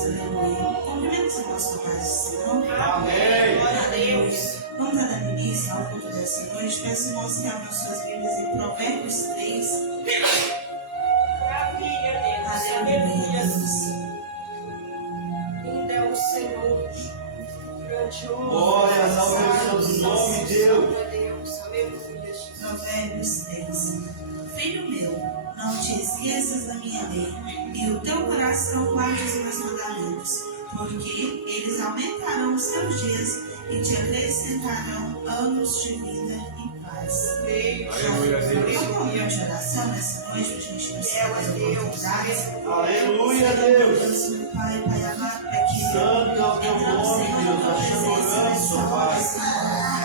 Aleluia. Cumprimento o nosso Pai do Senhor. Amém. Glória a Deus. Vamos dar início ao culto dessa noite. Peço, irmãos, que abram suas Bíblias em Provérbios 3. Maravilha, Deus. Aleluia. Lindo é o Senhor. Grandioso. Glórias ao teu santo nome, Deus. Aleluia. Provérbios 3. Filho meu, não te esqueças da minha lei, e o teu coração guarde os meus mandamentos, porque eles aumentarão os seus dias e te acrescentarão anos de vida e paz. Vamos comunhão de oração nessa noite, para a gente receber as oportunidades. Aleluia, Deus. Meu Pai, Pai amado, para que Santo é o teu nome, Deus. Nós te adoramos, ó Pai.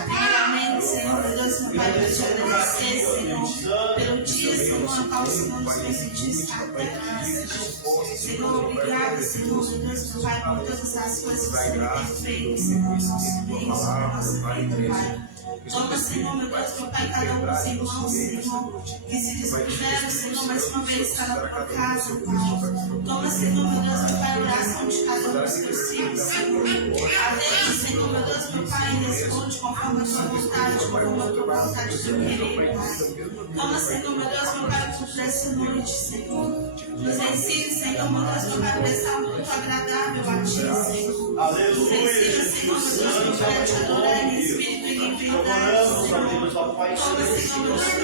primeiramente, Senhor, Deus, meu Pai, para te agradecer, Senhor, pelo dia, Senhor, a qual o Senhor nos permitiu estar graças. Senhor, obrigado, Senhor, Deus, meu Pai, por todas as coisas que o Senhor tem feito, Senhor, no nosso meio, na nossa vida, Pai. Toma, Senhor, meu Deus, meu Pai, cada um dos irmãos, Senhor, que se dispuseram, Senhor, mais uma vez estar na tua casa, Pai. Toma, Senhor, meu Deus, meu Pai, a oração de cada um dos teus filhos, Senhor. Atende, Senhor, meu Deus, meu Pai, e responde conforme a tua vontade, conforme a tua vontade de querer, Pai. Toma, Senhor, meu Deus, meu Pai, por essa noite, Senhor. Nos ensine, Senhor, meu Deus, meu Pai, a prestar um culto agradável a Ti, Senhor. Aleluia. Nos ensina, Senhor, meu Deus, meu Pai, a Te adorar em espírito e em verdade, Senhor. Toma, Senhor, meu Deus, meu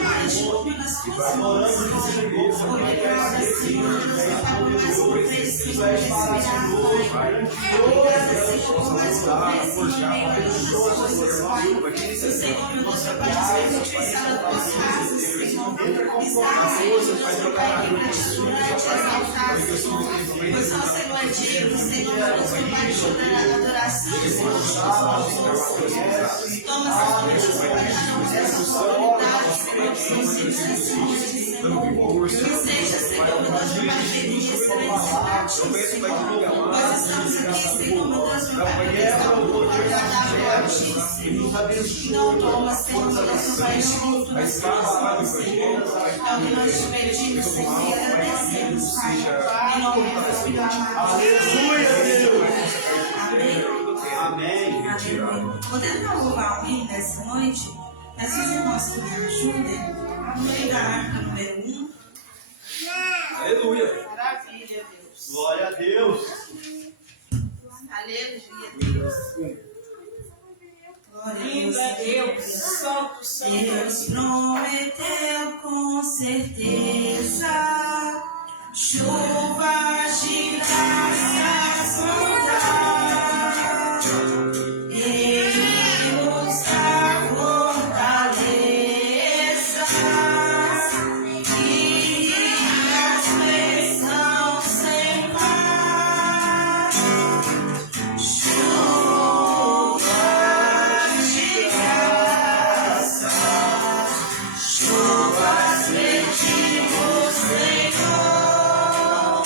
Pai, desculpe nas tuas mãos, Senhor. Obrigada, Senhor, meu Deus, meu Pai, por mais uma vez, Senhor, respirar, Pai. Obrigada, Senhor, por mais uma vez, Senhor, meio a tantas coisas, Pai. O Senhor, meu Deus, meu Pai, nos permitiu estar na tua casa, Senhor. Estar, Senhor, meu Deus, meu Pai, em gratidão, te exaltar, Senhor. Pois só o Senhor é digno, Senhor, meu Deus, meu Pai, de toda a adoração, Senhor, de Senhor. Toma, Senhor, meu Deus, meu Pai, cada um dessas autoridades, Senhor, que nos ensina nessa noite, Senhor. Que seja, Senhor, meu Deus, meu Pai, feliz e excelência para Ti, Senhor. Nós estamos aqui, Senhor, meu Deus, meu Pai, para prestar um culto agradável a Ti, Senhor. Não toma, Senhor, meu Deus, meu Pai, este culto nas Tuas mãos, Senhor. É o que nós te pedimos, Senhor, e agradecemos, Pai. Em nome do Teu Filho amado. Aleluia, Deus. Amém. Amém. Amém. Podendo louvar o hino dessa noite, peço aos irmãos que me ajudem no meio da harpa número 1. Aleluia. Maravilha, Deus. Glória a Deus. Aleluia, Deus. Glória a Lindo é Deus. Santo, Santo. Deus prometeu com certeza chuva de graças mandar. Ele nos dá fortaleza e aflição sem par. Chuva de graça, chuvas pedimos, Senhor.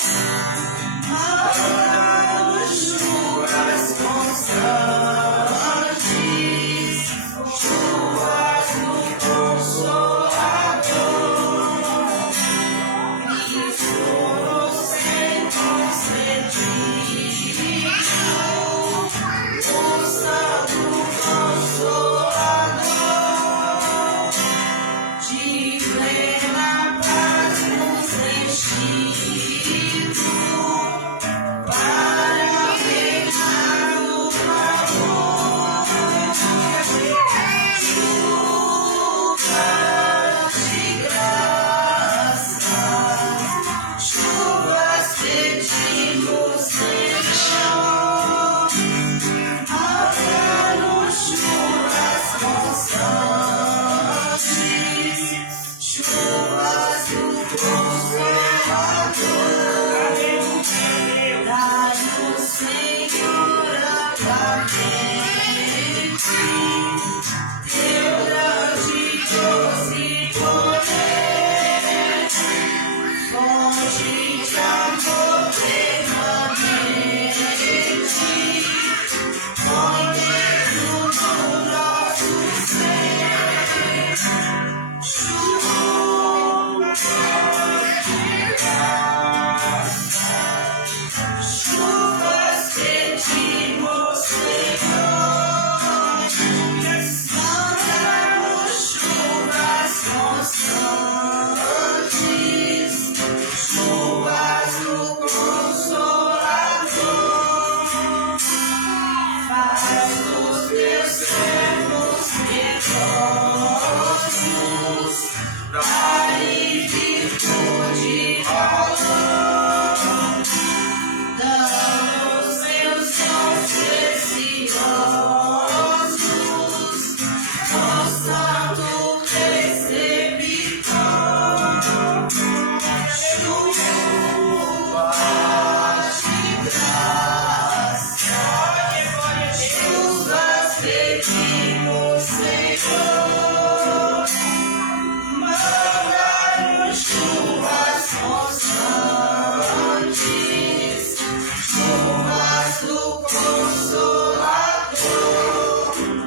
chuvas do Consolador.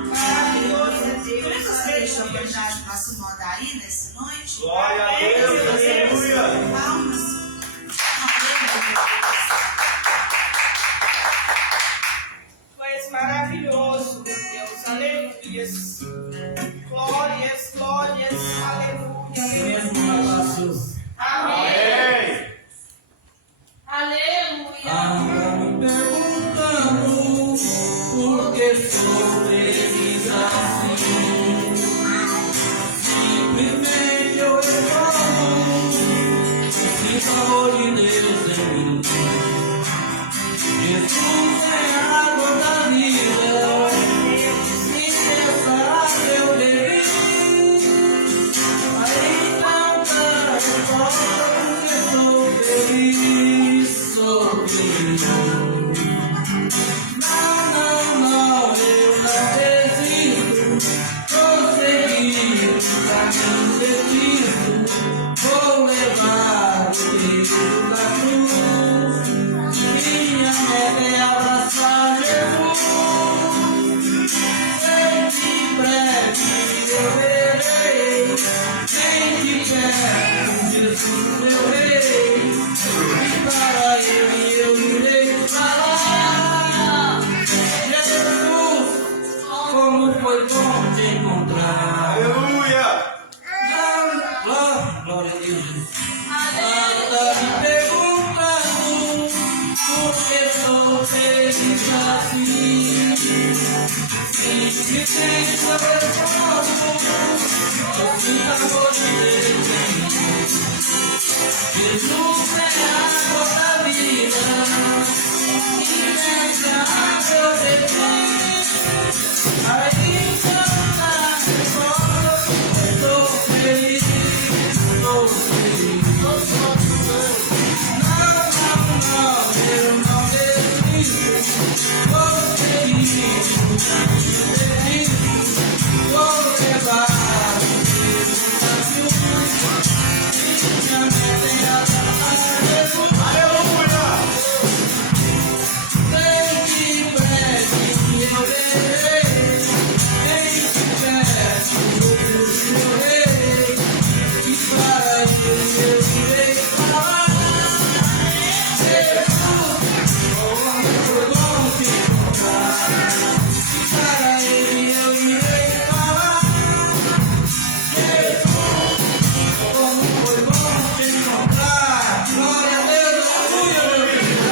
Maravilhoso é Deus. Quantas vezes a verdade passa moda aí nessa noite? Glória a Deus, aleluia. Palmas. És maravilhoso, meu Deus, aleluia. Glórias, glórias, aleluia. Amém. Aleluia. Anda me perguntando por que sou feliz assim. Simplesmente eu respondo, sinto amor de Deus em mim. Jesus é a água da vida, sem cessar eu bebi. Aí então porque sou feliz, sou feliz. Não, eu não desisto, prossegui o caminho decido, vou levar o peso da cruz. Minha meta é abraçar Jesus, sem que breve eu verei, sem que perto Jesus meu rei, e para ele eu irei falar. Jesus, como foi bom te encontrar. Aleluia. Glória a Deus. Anda me perguntando por que sou feliz assim. Simplesmente eu respondo, eu sinto amor de Deus em mim. Jesus é a água da vida, e nessa água eu bebi. Aí canta, eu sou feliz, sou feliz. Não, eu não desisto, vou seguir o caminho decido, vou levar o Deus da cruz. Minha meta é abraçar Jesus. Aleluia. Sei que breve eu verei, nem que perto Jesus meu rei, e para ele eu irei falar. Jesus, como foi bom te encontrar, e para ele eu irei falar. Jesus, como foi bom te encontrar. Glória a Deus, aleluia, meu Deus.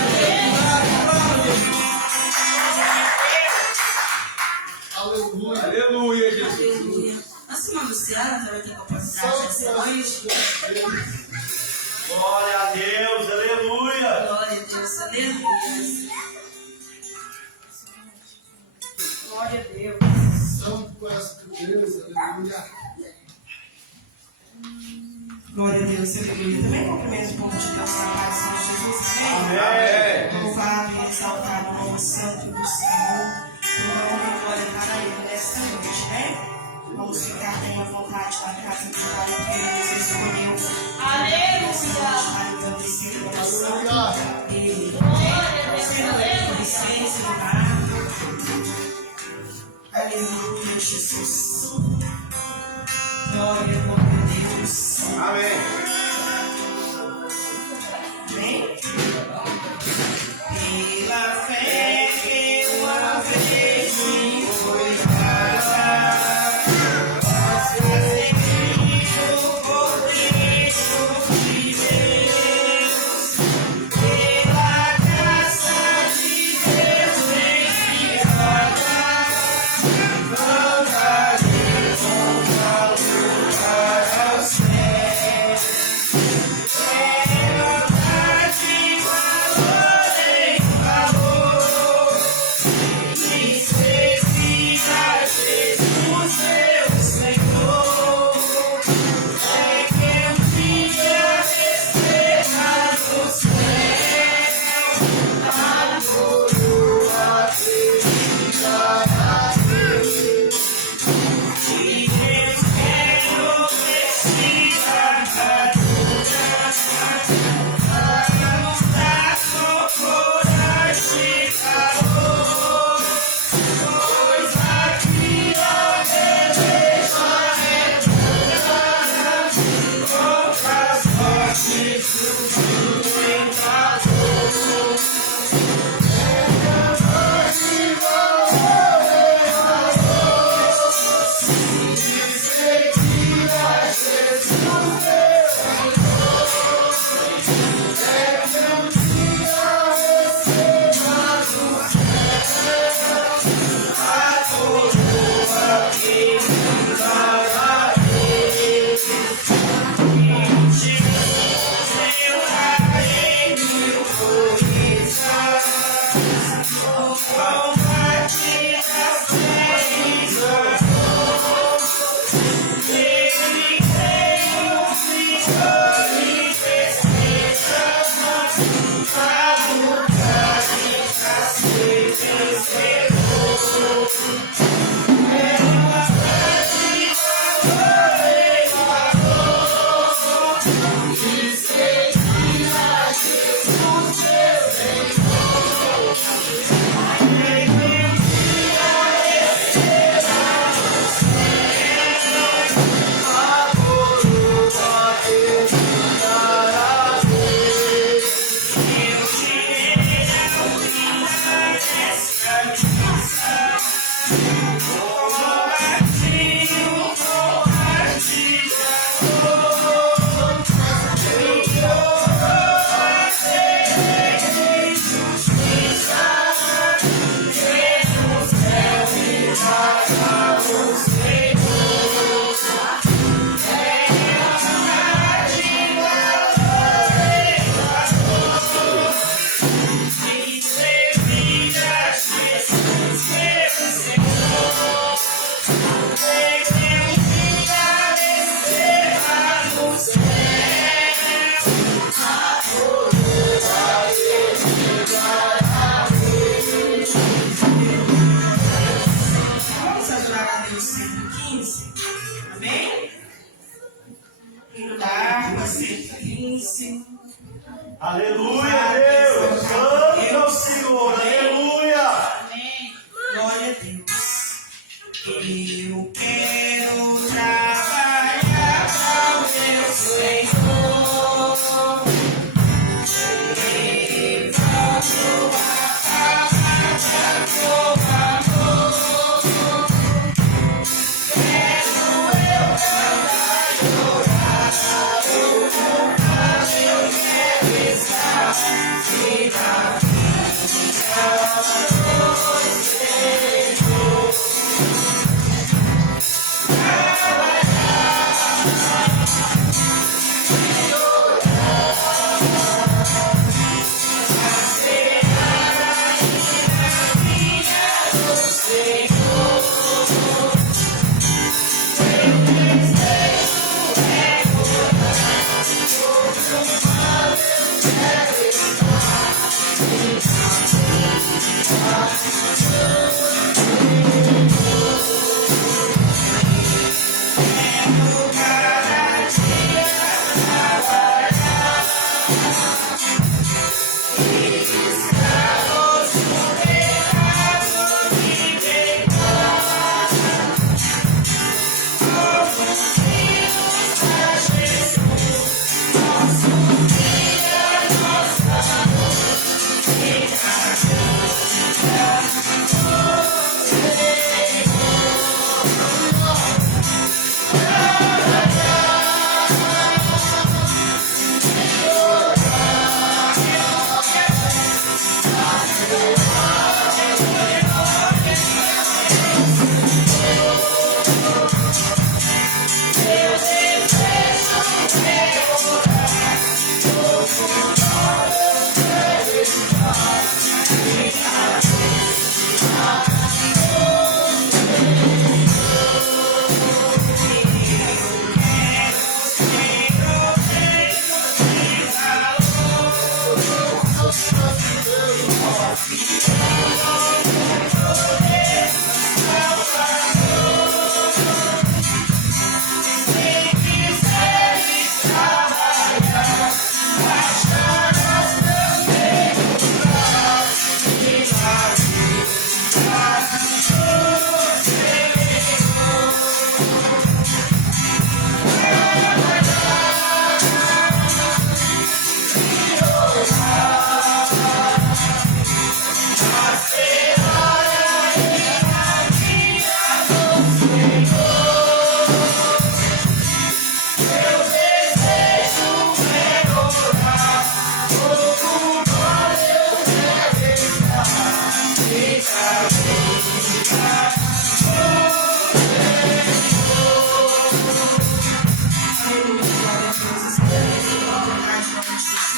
Aleluia, Jesus. Aleluia. Nossa irmã Luciana também tem capacidade nessa noite. Glória a Deus, aleluia. Glória a Deus, aleluia. Glória a Deus. Glória a Deus, aleluia. Também cumprimento o povo de Deus na paz do Senhor Jesus, amém? Amém. Louvado e exaltado o nome santo do Senhor. Toda honra e glória para Ele nesta noite, né? Vamos ficar bem à vontade na casa do Pai, porque Deus escolheu. Aleluia. Para agradecer o coração dele. Com licença, lugar. Aleluia, Jesus. Glória a Deus. Amém. Amém? Pela fé que uma vez me foi dada, nós recebemos o Cordeiro de Deus, pela graça de Deus enviada, vamos a Deus, vamos ao céu.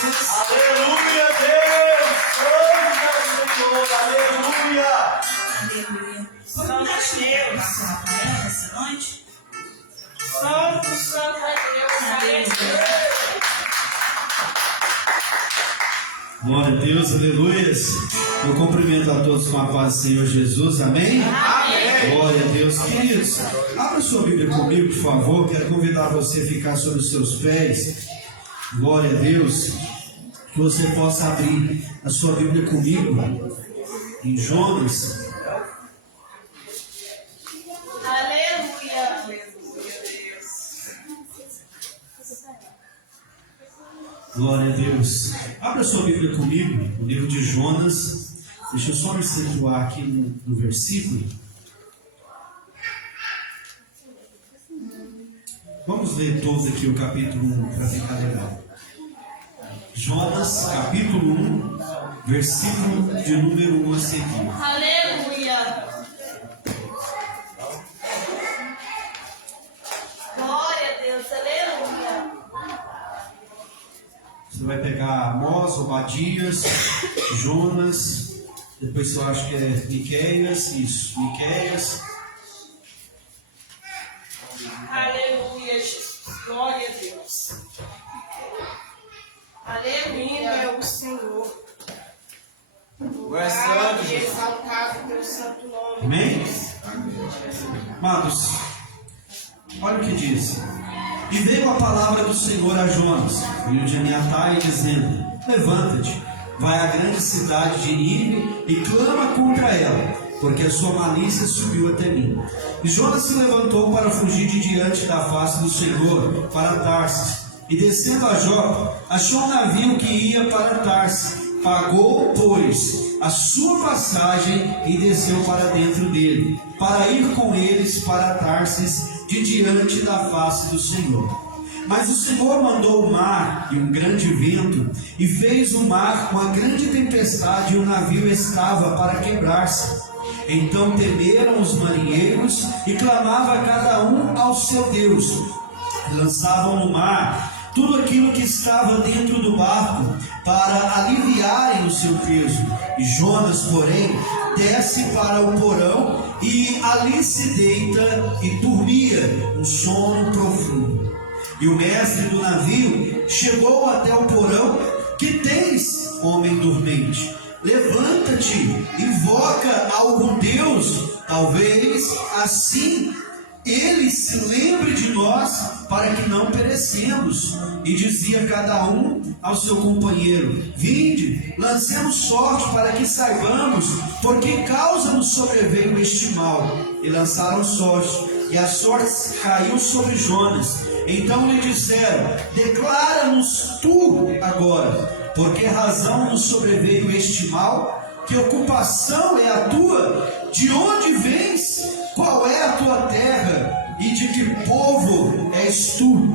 Aleluia, Deus! Santo Aleluia! Aleluia. Vamos dar cheiro para ela essa noite? Santo, santo é Deus. Aleluia. Glória a Deus, aleluia. Eu cumprimento a todos com a paz do Senhor Jesus, amém? Amém! Glória a Deus, queridos. Abra sua Bíblia comigo, por favor. Quero convidar você a ficar sobre os seus pés. Glória a Deus. Que você possa abrir a sua Bíblia comigo em Jonas. Aleluia. Glória a Deus. Abra sua Bíblia comigo, no livro de Jonas. Deixa eu só me situar aqui no versículo. Vamos ler todo aqui o capítulo 1 para ficar legal. Jonas, capítulo 1, versículo de número 1 a seguir. Aleluia. Glória a Deus. Aleluia. Você vai pegar Amós, Obadias, Jonas, depois eu acho que é Miqueias, isso, Miqueias. Aleluia, Jesus. Glória a Deus. Aleluia, é o Senhor. Louvado e exaltado teu santo nome. Amém? Amados, olha o que diz. E veio a palavra do Senhor a Jonas, filho de Amiatai, dizendo: levanta-te, vai à grande cidade de Nínive e clama contra ela, porque a sua malícia subiu até mim. E Jonas se levantou para fugir de diante da face do Senhor para Tarsis. E descendo a Jope, achou um navio que ia para Tarsis. Pagou, pois, a sua passagem e desceu para dentro dele, para ir com eles para Tarsis, de diante da face do Senhor. Mas o Senhor mandou o mar e um grande vento, e fez o mar com a grande tempestade, e o navio estava para quebrar-se. Então temeram os marinheiros, e clamava cada um ao seu Deus. Lançavam no mar tudo aquilo que estava dentro do barco, para aliviarem o seu peso. E Jonas, porém, desce para o porão, e ali se deita e dormia um sono profundo. E o mestre do navio chegou até o porão. Que tens, homem dormente? Levanta-te, invoca algum Deus, talvez assim ele se lembre de nós, para que não perecemos. E dizia cada um ao seu companheiro: vinde, lancemos sorte, para que saibamos por que causa nos sobreveio este mal. E lançaram sorte, e a sorte caiu sobre Jonas. Então lhe disseram: declara-nos tu agora, por que razão nos sobreveio este mal? Que ocupação é a tua? De onde vens? Qual é a tua terra? E de que povo és tu?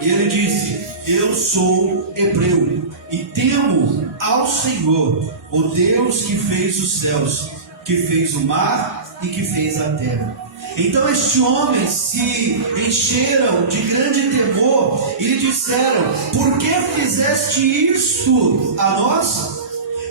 E ele disse: eu sou hebreu, e temo ao Senhor, o Deus que fez os céus, que fez o mar e que fez a terra. Então estes homens se encheram de grande temor e lhe disseram: por que fizeste isto a nós?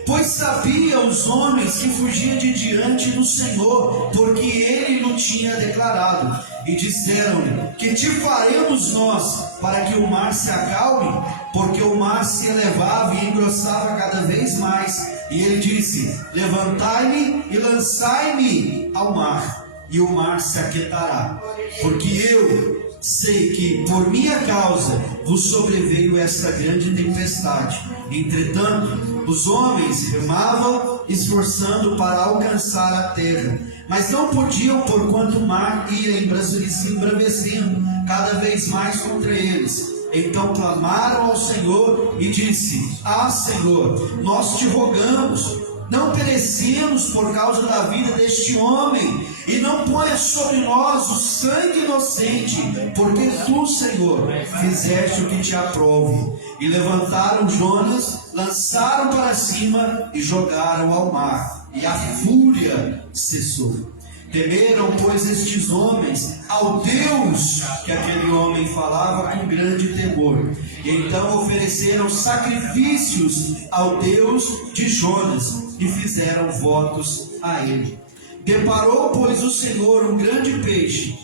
Pois sabia os homens que fugiam de diante do Senhor, porque ele o tinha declarado. E disseram-lhe: que te faremos nós para que o mar se acalme? porque o mar se elevava e engrossava cada vez mais. E ele disse: levantai-me e lançai-me ao mar, e o mar se aquietará, porque eu sei que por minha causa vos sobreveio esta grande tempestade. Entretanto, os homens remavam, esforçando para alcançar a terra, mas não podiam, porquanto o mar ia embravecendo cada vez mais contra eles. Então clamaram ao Senhor e disse: ah, Senhor, nós te rogamos, não perecemos por causa da vida deste homem, e não ponha sobre nós o sangue inocente, porque tu, Senhor, fizeste o que te aprove. E levantaram Jonas, lançaram para cima e jogaram ao mar, e a fúria cessou. Temeram, pois, estes homens ao Deus que aquele homem falava com grande temor. E então ofereceram sacrifícios ao Deus de Jonas e fizeram votos a ele. Deparou, pois, o Senhor um grande peixe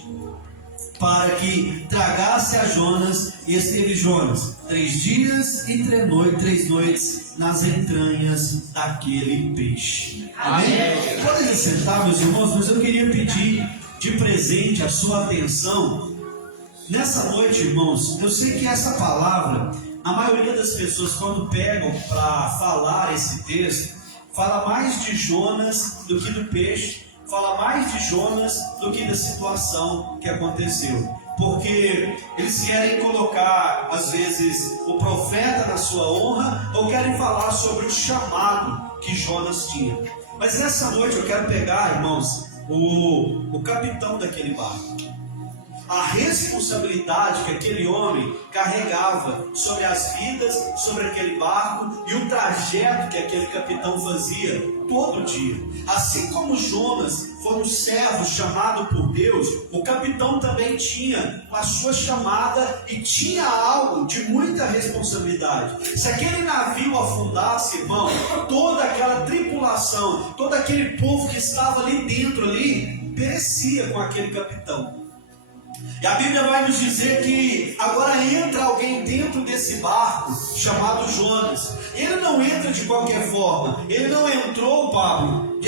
para que tragasse a Jonas, e esteve Jonas 3 dias e 3 noites nas entranhas daquele peixe. Amém? Podem se sentar, meus irmãos, mas eu queria pedir de presente a sua atenção nessa noite, irmãos. Eu sei que essa palavra, a maioria das pessoas, quando pegam para falar esse texto, fala mais de Jonas do que do peixe, fala mais de Jonas do que da situação que aconteceu, porque eles querem colocar, às vezes, o profeta na sua honra, ou querem falar sobre o chamado que Jonas tinha. Mas nessa noite eu quero pegar, irmãos, o capitão daquele barco, a responsabilidade que aquele homem carregava sobre as vidas, sobre aquele barco, e o trajeto que aquele capitão fazia todo dia. Assim como Jonas foi um servo chamado por Deus, o capitão também tinha a sua chamada e tinha algo de muita responsabilidade. Se aquele navio afundasse, irmão, toda aquela tripulação, todo aquele povo que estava ali dentro, perecia com aquele capitão. E a Bíblia vai nos dizer que agora entra alguém dentro desse barco chamado Jonas. Ele não entra de qualquer forma. Ele não entrou, Pablo,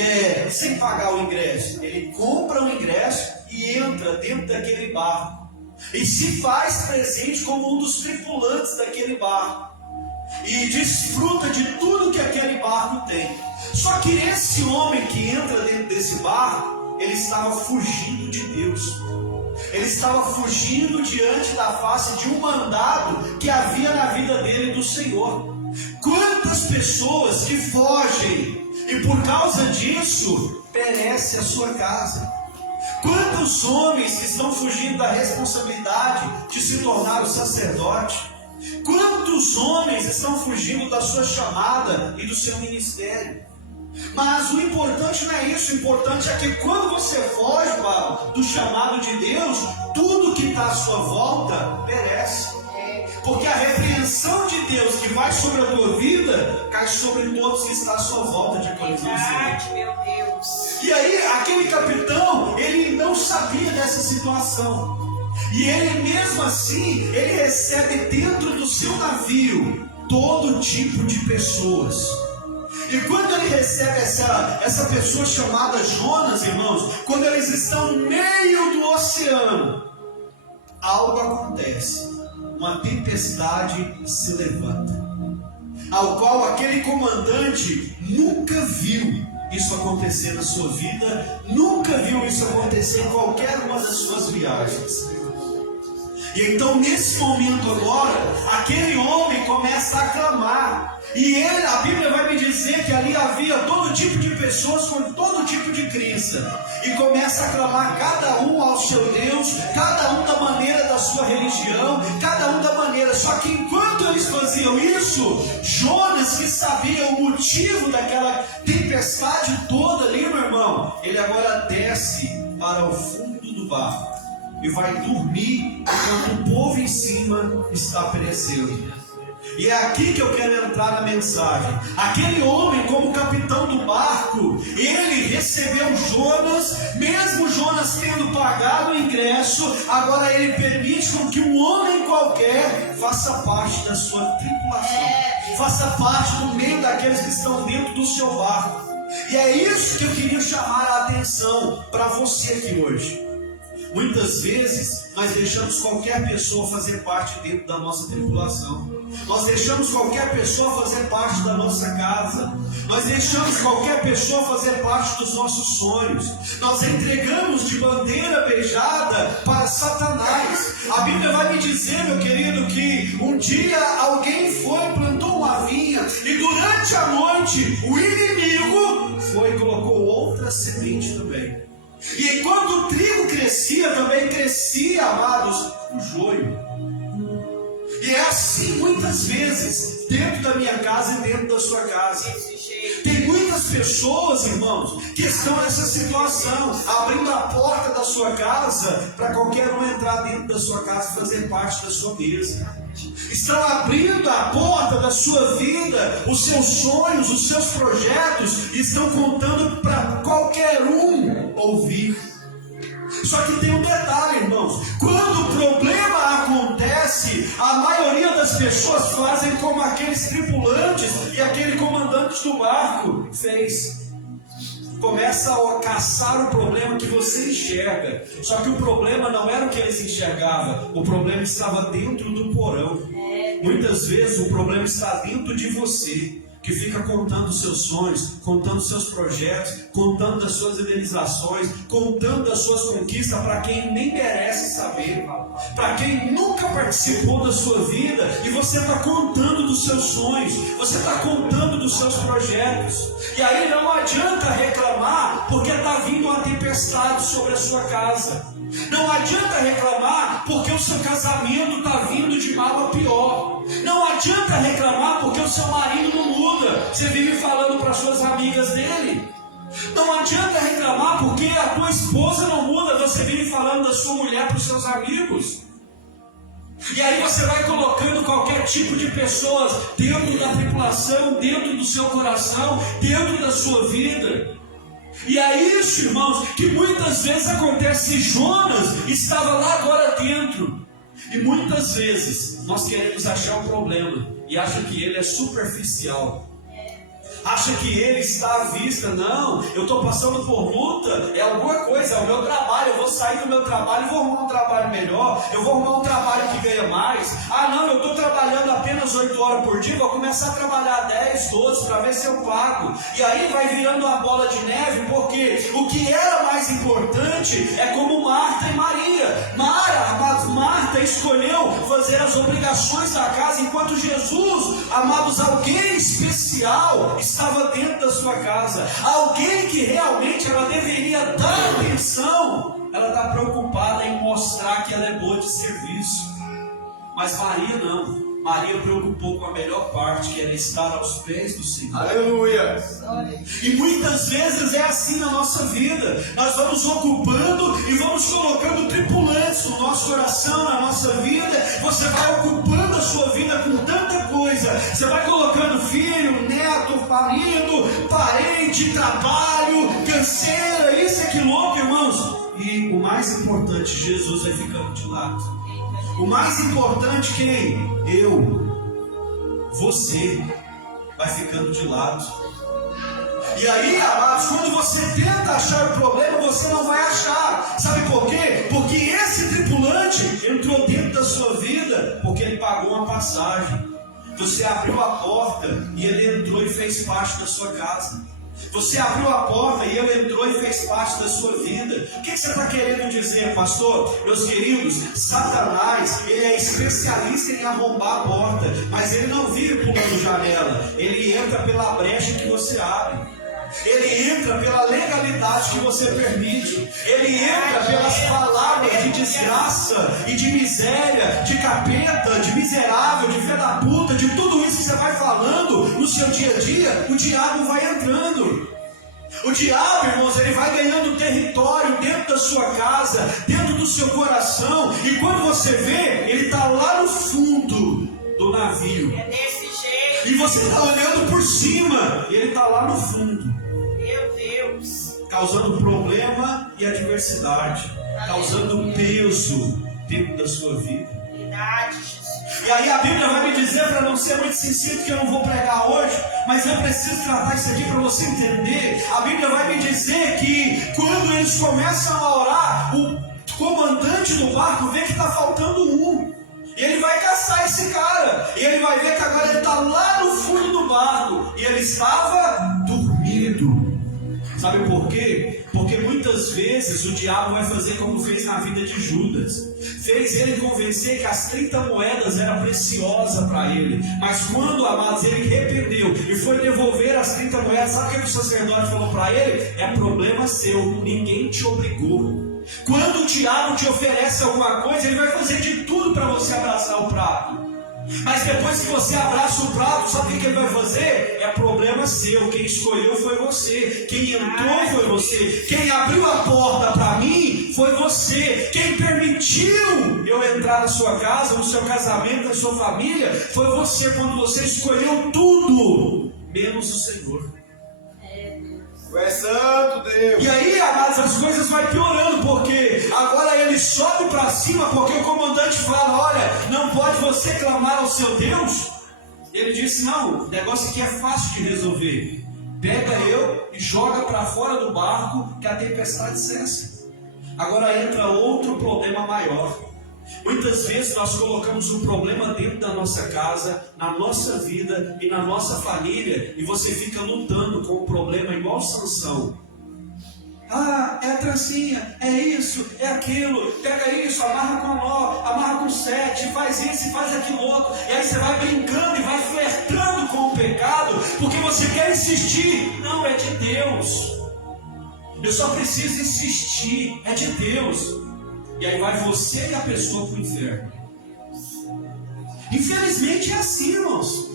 sem pagar o ingresso. Ele compra o ingresso e entra dentro daquele barco, e se faz presente como um dos tripulantes daquele barco, e desfruta de tudo que aquele barco tem. Só que esse homem que entra dentro desse barco, ele estava fugindo de Deus. Ele estava fugindo diante da face de um mandado que havia na vida dele do Senhor. Quantas pessoas que fogem e por causa disso perece a sua casa? Quantos homens que estão fugindo da responsabilidade de se tornar o sacerdote? Quantos homens estão fugindo da sua chamada e do seu ministério? Mas o importante não é isso. O importante é que quando você foge, Paulo, do chamado de Deus, tudo que está à sua volta perece. Porque a repreensão de Deus que vai sobre a tua vida cai sobre todos que estão à sua volta, de acordo com Verdade, meu Deus. E aí, aquele capitão, ele não sabia dessa situação. E ele mesmo assim, ele recebe dentro do seu navio todo tipo de pessoas. E quando ele recebe essa pessoa chamada Jonas, irmãos, quando eles estão no meio do oceano, algo acontece. Uma tempestade se levanta, ao qual aquele comandante nunca viu isso acontecer na sua vida, nunca viu isso acontecer em qualquer uma das suas viagens. E então, nesse momento agora, aquele homem começa a clamar. E a Bíblia vai me dizer que ali havia todo tipo de pessoas com todo tipo de crença. E começa a clamar, cada um ao seu Deus, cada um da maneira da sua religião, cada um da maneira. Só que enquanto eles faziam isso, Jonas, que sabia o motivo daquela tempestade toda ali, meu irmão, ele agora desce para o fundo do barco e vai dormir enquanto o povo em cima está perecendo. E é aqui que eu quero entrar na mensagem. Aquele homem, como capitão do barco, ele recebeu Jonas, mesmo Jonas tendo pagado o ingresso, agora ele permite com que um homem qualquer faça parte da sua tripulação, faça parte do meio daqueles que estão dentro do seu barco. E é isso que eu queria chamar a atenção para você aqui hoje. Muitas vezes nós deixamos qualquer pessoa fazer parte dentro da nossa tripulação. Nós deixamos qualquer pessoa fazer parte da nossa casa. Nós deixamos qualquer pessoa fazer parte dos nossos sonhos. Nós entregamos de bandeira beijada para Satanás. A Bíblia vai me dizer, meu querido, que um dia alguém foi e plantou uma vinha, e durante a noite o inimigo foi e colocou outra semente também. E enquanto o trigo crescia, também crescia, amados, o joio. E é assim muitas vezes, dentro da minha casa e dentro da sua casa. Tem muitas pessoas, irmãos, que estão nessa situação, abrindo a porta da sua casa para qualquer um entrar dentro da sua casa e fazer parte da sua mesa. Estão abrindo a porta da sua vida, os seus sonhos, os seus projetos, e estão contando para qualquer um ouvir. Só que tem um detalhe, irmãos: quando o problema acontece, a maioria das pessoas fazem como aqueles tripulantes e aquele comandante do barco fez. Começa a caçar o problema que você enxerga. Só que o problema não era o que eles enxergavam, o problema estava dentro do porão. Muitas vezes o problema está dentro de você, que fica contando seus sonhos, contando seus projetos, contando das suas idealizações, contando das suas conquistas para quem nem merece saber, para quem nunca participou da sua vida. E você está contando dos seus sonhos, você está contando dos seus projetos. E aí não adianta reclamar porque está vindo uma tempestade sobre a sua casa. Não adianta reclamar porque o seu casamento está vindo de mal a pior. Não adianta reclamar porque o seu marido não muda. Você vive falando para suas amigas dele. Não adianta reclamar porque a tua esposa não muda. Você vive falando da sua mulher para os seus amigos. E aí você vai colocando qualquer tipo de pessoas dentro da tripulação, dentro do seu coração, dentro da sua vida. E é isso, irmãos, que muitas vezes acontece. Jonas estava lá agora dentro. E muitas vezes nós queremos achar um problema e acha que ele é superficial. Acha que ele está à vista. Não, eu estou passando por luta, é alguma coisa, é o meu trabalho. Eu vou sair do meu trabalho e vou arrumar um trabalho melhor. Eu vou arrumar um trabalho que ganha mais. Ah não, eu estou trabalhando apenas 8 horas por dia, vou começar a trabalhar 10, 12 para ver se eu pago. E aí vai virando uma bola de neve, porque o que era mais importante é como Marta e Maria. Marta escolheu fazer as obrigações da casa, enquanto Jesus, amados, alguém especial estava dentro da sua casa. Alguém que realmente ela deveria dar atenção. Ela está preocupada em mostrar que ela é boa de serviço. Mas Maria não. Maria preocupou com a melhor parte, que era estar aos pés do Senhor. Aleluia! E muitas vezes é assim na nossa vida. Nós vamos ocupando e vamos colocando tripulantes no nosso coração, na nossa vida. Você vai ocupando a sua vida com tanta coisa. Você vai colocando filho, neto, marido, parente, trabalho, canseira, isso e aquilo outro, irmãos. E o mais importante, Jesus vai ficando de lado. O mais importante, quem? Eu, você, vai ficando de lado. E aí, amados, quando você tenta achar o problema, você não vai achar. Sabe por quê? Porque esse tripulante entrou dentro da sua vida porque ele pagou uma passagem. Você abriu a porta e ele entrou e fez parte da sua casa. Você abriu a porta e ele entrou e fez parte da sua vida. O que você está querendo dizer, pastor? Meus queridos, Satanás, ele é especialista em arrombar a porta, mas ele não vive pulando janela. Ele entra pela brecha que você abre. Ele entra pela legalidade que você permite. Ele entra pelas palavras de desgraça e de miséria, de capeta, de miserável, de filha da puta, de tudo isso que você vai falando no seu dia a dia. O diabo vai entrando. O diabo, irmãos, ele vai ganhando território dentro da sua casa, dentro do seu coração. E quando você vê, ele está lá no fundo do do navio. É desse jeito. E você está olhando por cima e ele está lá no fundo, Meu Deus. causando problema e adversidade, causando peso dentro da sua vida. Verdade, Jesus. E aí a Bíblia vai me dizer, para não ser muito sensível, que eu não vou pregar hoje, mas eu preciso tratar isso aqui para você entender. A Bíblia vai me dizer que quando eles começam a orar, o comandante do barco vê que está faltando um. E ele vai caçar esse cara. E ele vai ver que agora ele está lá no fundo do barco. E ele estava dormindo. Sabe por quê? Porque muitas vezes o diabo vai fazer como fez na vida de Judas. Fez ele convencer que as 30 moedas era preciosa para ele. Mas quando, amados, ele arrependeu e foi devolver as 30 moedas, sabe o que o sacerdote falou para ele? É problema seu, ninguém te obrigou. Quando o diabo te oferece alguma coisa, ele vai fazer de tudo para você abraçar o prato. Mas depois que você abraça o prato, sabe o que ele vai fazer? É problema seu. Quem escolheu foi você. Quem entrou foi você. Quem abriu a porta para mim foi você. Quem permitiu eu entrar na sua casa, no seu casamento, na sua família, foi você. Quando você escolheu tudo, menos o Senhor. Tu és santo, Deus. E aí, amados, as coisas vão piorando, porque agora ele sobe para cima, porque o comandante fala: olha, não pode você clamar ao seu Deus? Ele disse: não, o negócio aqui é fácil de resolver. Pega eu e joga para fora do barco, que a tempestade cessa. Agora entra outro problema maior. Muitas vezes nós colocamos um problema dentro da nossa casa, na nossa vida e na nossa família, e você fica lutando com o problema igual Sansão. Ah, é a trancinha, é isso, é aquilo, pega isso, amarra com nó, amarra com sete, faz isso e faz aquilo outro. E aí você vai brincando e vai flertando com o pecado, porque você quer insistir. Não, é de Deus. Eu só preciso insistir, é de Deus. E aí vai você e a pessoa para o inferno. Infelizmente é assim, irmãos.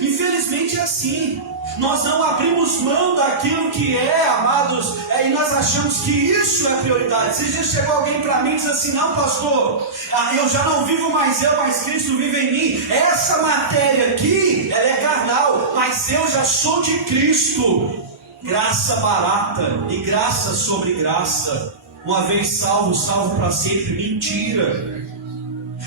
Infelizmente é assim. Nós não abrimos mão daquilo que é, amados, e nós achamos que isso é prioridade. Se já chegou alguém para mim e diz assim: não, pastor, eu já não vivo mais eu, mas Cristo vive em mim. Essa matéria aqui, ela é carnal, mas eu já sou de Cristo. Graça barata e graça sobre graça. Uma vez salvo, salvo para sempre. Mentira.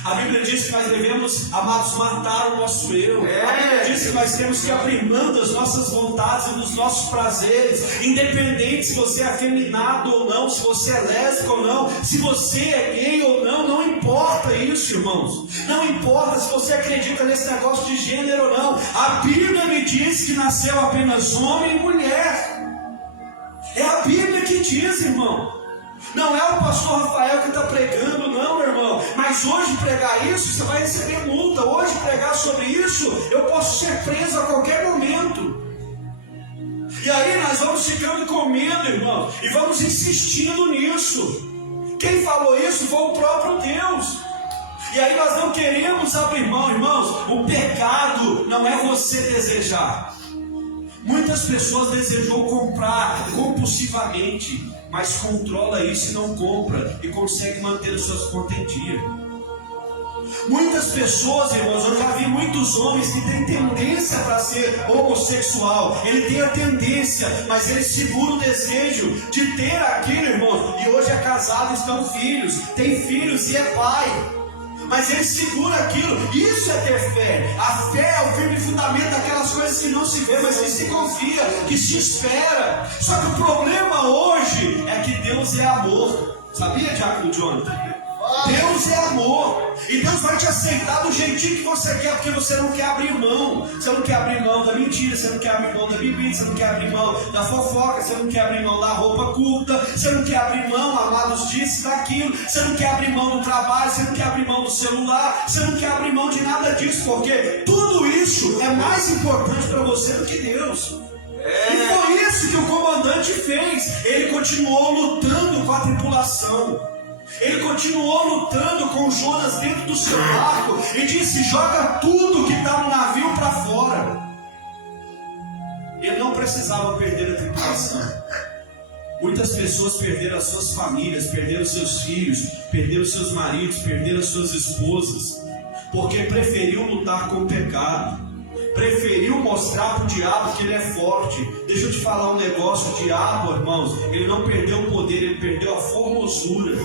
A Bíblia diz que nós devemos, amados, matar o nosso eu. A Bíblia diz que nós temos que abrir mão das nossas vontades e dos nossos prazeres, independente se você é afeminado ou não, se você é lésbico ou não, se você é gay ou não, não importa isso, irmãos. Não importa se você acredita nesse negócio de gênero ou não. A Bíblia me diz que nasceu apenas homem e mulher. É a Bíblia que diz, irmão. Não é o pastor Rafael que está pregando, não, meu irmão. Mas hoje pregar isso, você vai receber multa. Hoje pregar sobre isso, eu posso ser preso a qualquer momento. E aí nós vamos ficando com medo, irmão, e vamos insistindo nisso. Quem falou isso foi o próprio Deus. E aí nós não queremos abrir mão, irmãos. O pecado não é você desejar. Muitas pessoas desejam comprar compulsivamente, mas controla isso e não compra, e consegue manter as suas contas em dia. Muitas pessoas, irmãos, eu já vi muitos homens que têm tendência para ser homossexual. Ele tem a tendência, mas ele segura o desejo de ter aquilo, irmãos. E hoje é casado, estão filhos, tem filhos e é pai. Mas ele segura aquilo. Isso é ter fé. A fé é o firme fundamento daquelas coisas que não se vê, mas que se confia, que se espera. Só que o problema hoje é que Deus é amor. Sabia, Diácono Jonathan? Deus é amor. E Deus vai te aceitar do jeitinho que você quer, porque você não quer abrir mão. Você não quer abrir mão da mentira, você não quer abrir mão da bebida, você não quer abrir mão da fofoca, você não quer abrir mão da roupa curta, você não quer abrir mão, amados, disso, daquilo, você não quer abrir mão do trabalho, você não quer abrir mão do celular, você não quer abrir mão de nada disso, porque tudo isso é mais importante para você do que Deus. E foi isso que o comandante fez. Ele continuou lutando com a tripulação. Ele continuou lutando com Jonas dentro do seu barco e disse: joga tudo que está no navio para fora. Ele não precisava perder a tripulação. Muitas pessoas perderam as suas famílias, perderam seus filhos, perderam seus maridos, perderam as suas esposas. porque preferiu lutar com o pecado, preferiu mostrar para o diabo que ele é forte. Deixa eu te falar um negócio: o diabo, irmãos, ele não perdeu o poder, ele perdeu a formosura.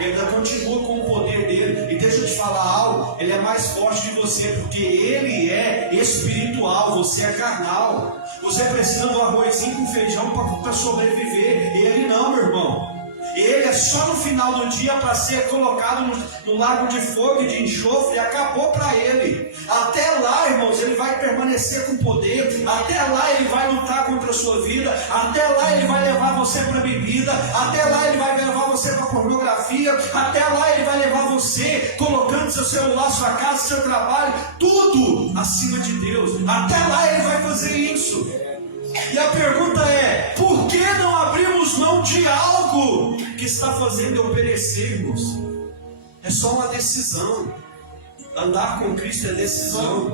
Ele ainda continua com o poder dele. E deixa eu te falar algo: ele é mais forte que você, porque ele é espiritual, você é carnal. Você precisa do arrozinho com feijão para sobreviver. Ele não, meu irmão. Ele é só no final do dia para ser colocado no lago de fogo e de enxofre, e acabou para ele. Até lá, irmãos, ele vai permanecer com poder. Até lá ele vai lutar contra a sua vida. Até lá ele vai levar você para a bebida. Até lá ele vai levar você para a pornografia. Até lá ele vai levar você colocando seu celular, sua casa, seu trabalho, tudo acima de Deus. Até lá ele vai fazer isso. E a pergunta é: por que não abrimos mão de algo que está fazendo eu perecer, irmãos? É só uma decisão. Andar com Cristo é decisão.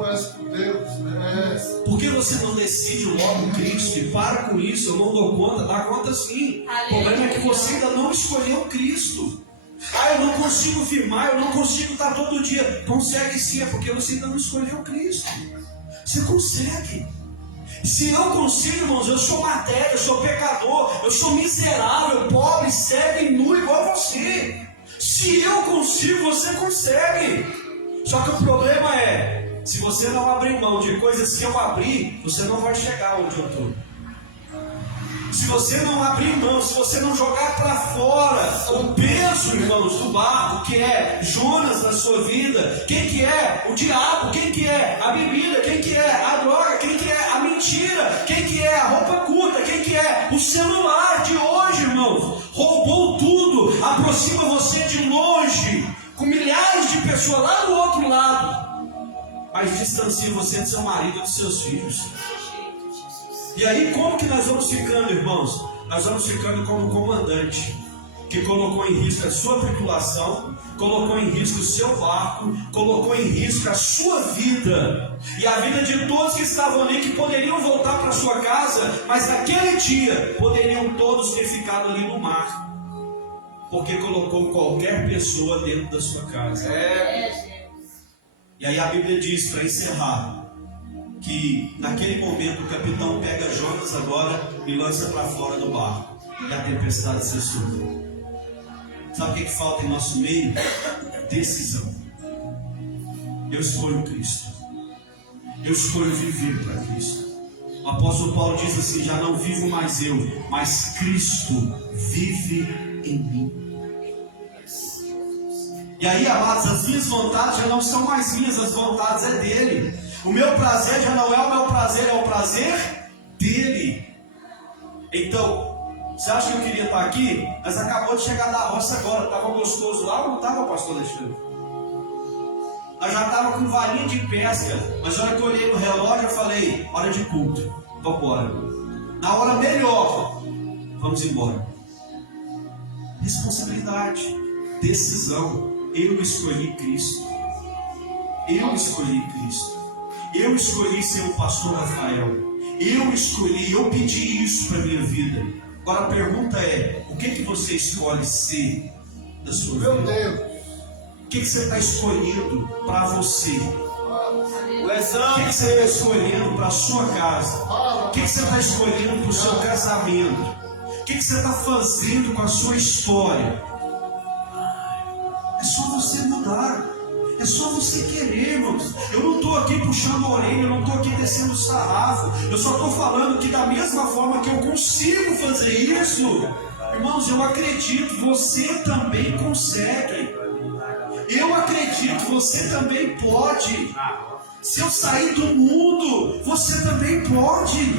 Por que você não decide logo Cristo e para com isso? Eu não dou conta. Dá conta sim. O problema é que você ainda não escolheu Cristo. Eu não consigo firmar, eu não consigo estar todo dia. Consegue sim, é porque você ainda não escolheu Cristo. Você consegue. Se eu consigo, irmãos, eu sou matéria, eu sou pecador, eu sou miserável, pobre, cego e nu igual você. Se eu consigo, você consegue. Só que o problema é, se você não abrir mão de coisas que eu abri, você não vai chegar onde eu estou. Se você não abrir mão, se você não jogar para fora o peso, irmãos, do barco, que é Jonas na sua vida, quem que é? O diabo, quem que é? A bebida, quem que é? A droga, quem que é? A mentira, quem que é? A roupa curta, quem que é? O celular de hoje, irmãos, roubou tudo, aproxima você de longe, com milhares de pessoas lá do outro lado, mas distancia você do seu marido e dos seus filhos. E aí, como que nós vamos ficando, irmãos? Nós vamos ficando como o comandante, que colocou em risco a sua tripulação, colocou em risco o seu barco, colocou em risco a sua vida, e a vida de todos que estavam ali, que poderiam voltar para sua casa, mas naquele dia, poderiam todos ter ficado ali no mar, porque colocou qualquer pessoa dentro da sua casa. E aí a Bíblia diz, para encerrar, que naquele momento o capitão pega Jonas agora e lança para fora do barco, e a tempestade cessou. Sabe o que falta em nosso meio? Decisão. Eu escolho Cristo, eu escolho viver para Cristo. O apóstolo Paulo diz assim: já não vivo mais eu, mas Cristo vive em mim. E aí, amados, as minhas vontades já não são mais minhas, as vontades é dele. O meu prazer já não é o meu prazer, é o prazer dele. Então, você acha que eu queria estar aqui? Mas acabou de chegar da roça agora. Estava gostoso lá ou não estava, pastor Alexandre? Eu já estava com varinha de pesca, mas na hora que eu olhei no relógio eu falei: hora de culto, vamos embora. Na hora melhor, vamos embora. Responsabilidade, decisão. Eu escolhi Cristo. Eu escolhi Cristo. Eu escolhi ser o pastor Rafael. Eu escolhi, eu pedi isso para a minha vida. Agora a pergunta é: o que você escolhe ser da sua vida? Meu Deus! O que você está escolhendo para você? O exame. O que você está escolhendo para a sua casa? O que você está escolhendo para o seu casamento? O que você está fazendo com a sua história? É só você mudar. É só você querer, irmãos. Eu não estou aqui puxando a orelha, eu não estou aqui descendo o sarrafo. Eu só estou falando que da mesma forma que eu consigo fazer isso, irmãos, eu acredito, você também consegue. Eu acredito, você também pode. Se eu sair do mundo, você também pode.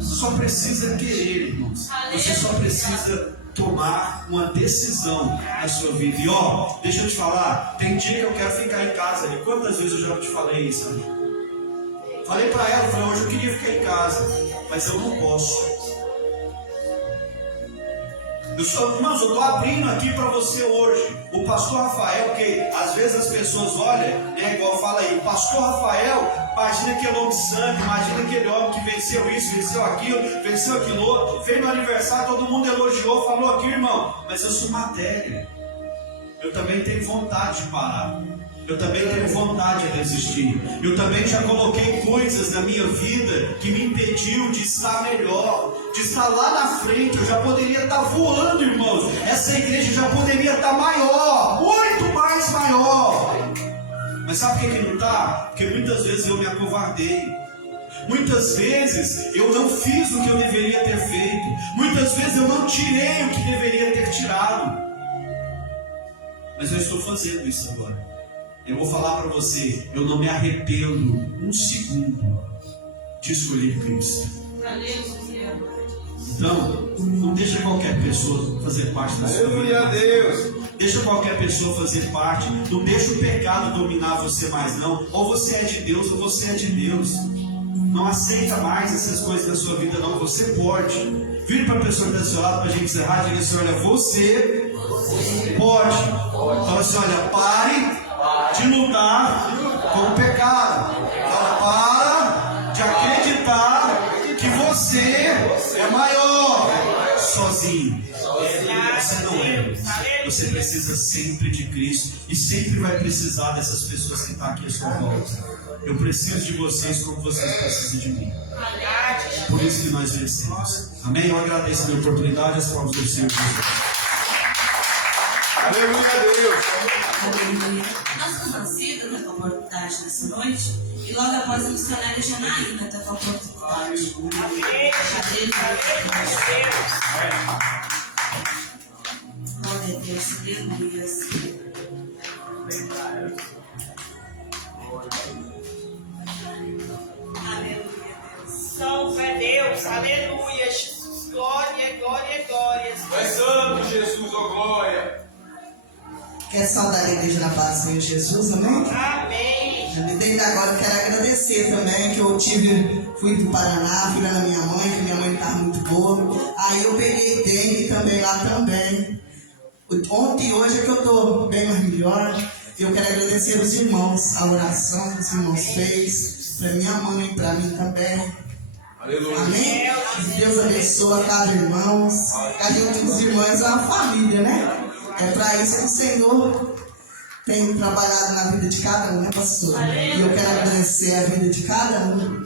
Só precisa querer, irmãos. Você só precisa tomar uma decisão na sua vida. E deixa eu te falar, tem dia que eu quero ficar em casa. E quantas vezes eu já te falei isso, né? Falei para ela, hoje eu queria ficar em casa, mas eu não posso. Irmãos, eu estou abrindo aqui para você hoje. O pastor Rafael, que às vezes as pessoas olham, igual fala aí, o pastor Rafael, imagina aquele homem santo, imagina aquele homem que venceu isso, venceu aquilo, venceu aquilo outro, fez no aniversário, todo mundo elogiou, falou aqui, irmão, mas eu sou matéria. Eu também tenho vontade de parar. Eu também tenho vontade de resistir. Eu também já coloquei coisas na minha vida que me impediu de estar melhor, de estar lá na frente. Eu já poderia estar voando, irmãos. Essa igreja já poderia estar maior, muito mais maior. Mas sabe por que não está? Porque muitas vezes eu me acovardei. Muitas vezes eu não fiz o que eu deveria ter feito. Muitas vezes eu não tirei o que deveria ter tirado. Mas eu estou fazendo isso agora. Eu vou falar para você, eu não me arrependo um segundo de escolher Cristo. Então, não deixa qualquer pessoa fazer parte da sua vida. Aleluia a Deus. Deixa qualquer pessoa fazer parte. Não deixa o pecado dominar você mais não. Ou você é de Deus ou você é de Deus. Não aceita mais essas coisas da sua vida não. Você pode. Vire para a pessoa que está do seu lado para a gente encerrar. Diga assim, olha, você pode. Fala assim, olha, pare de lutar com o pecado. Para de acreditar que você é maior sozinho. Você não é. Você precisa sempre de Cristo e sempre vai precisar dessas pessoas que estão aqui à sua volta. Eu preciso de vocês como vocês precisam de mim. Por isso que nós vencemos. Amém? Eu agradeço a minha oportunidade, as palmas do Senhor Jesus. Aleluia a Deus. Aleluia. Nós vamos nascidos na oportunidade nessa noite. E logo após a missionária Janaína está com a oportunidade. Amém. Glória a Deus. Aleluia. Santo é Deus, aleluia, Jesus, glória, glória, glória. É santo Jesus, ó glória. Quer saudar a igreja na paz do Senhor Jesus, amém? Amém. Desde agora eu quero agradecer também, que eu fui do Paraná, fui lá na minha mãe, que minha mãe estava muito boa. Aí eu peguei dengue também lá também. Ontem e hoje é que eu estou bem mais melhor. Eu quero agradecer os irmãos, a oração que os irmãos fez, para minha mãe, para mim também. Aleluia. Amém? Que Deus abençoe a cada irmão. A gente, os irmãos, é uma família, né? É para isso que o Senhor tem trabalhado na vida de cada um, né, pastor? E eu quero agradecer a vida de cada um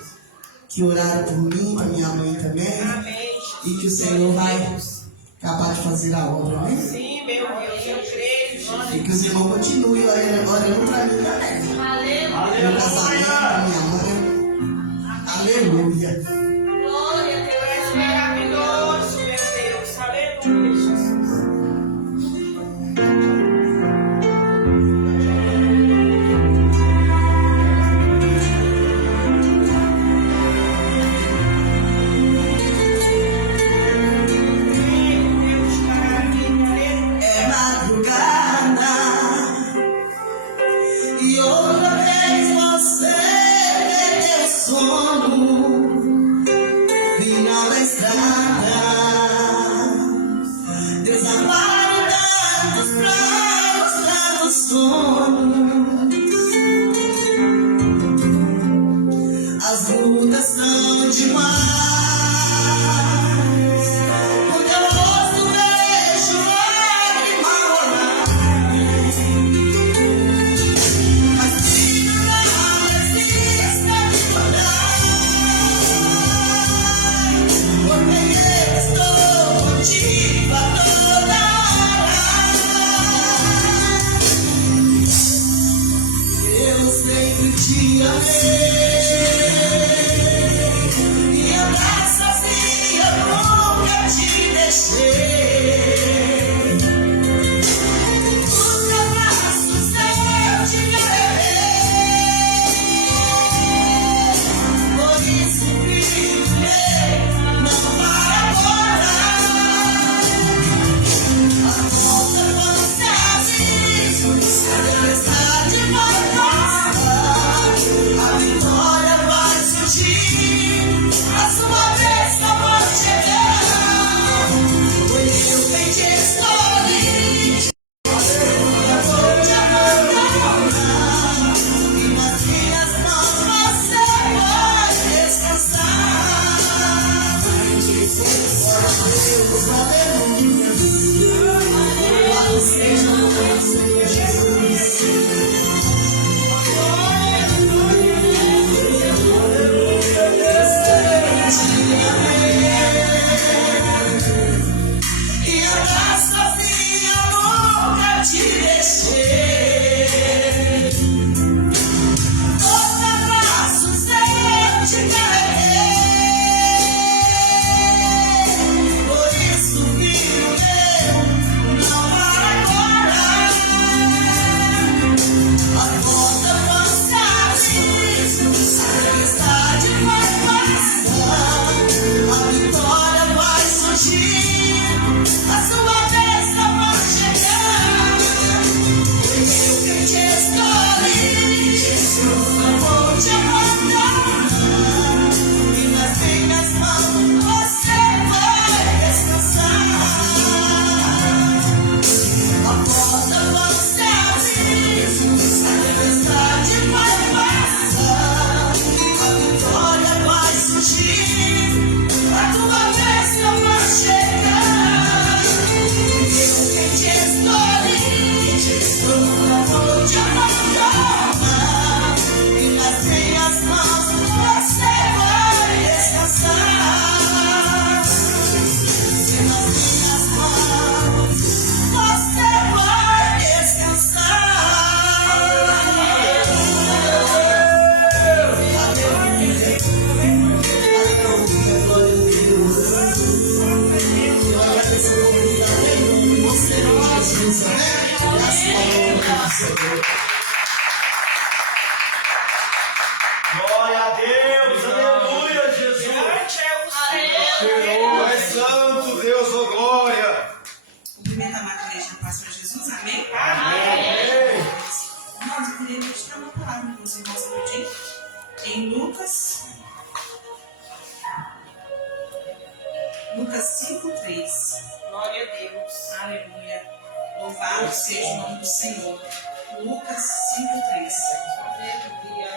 que oraram por mim, para minha mãe também. Amém. E que o Senhor vai acabar de fazer a obra, né? Sim, meu Deus, eu creio, Jesus. E que os irmãos continuem orando para mim também. Aleluia. Meu casamento, para minha mãe. Aleluia. Glória a Deus, é maravilhoso, meu Deus, aleluia, Jesus. É madrugada e outra vez você perdeu o sono, vinha da estrada, Deus aguarda os pratos do sono, as lutas são demais. Te amei e Lucas 5:3. Glória a Deus. Aleluia. Louvado seja o nome do Senhor. Lucas 5:3. Aleluia.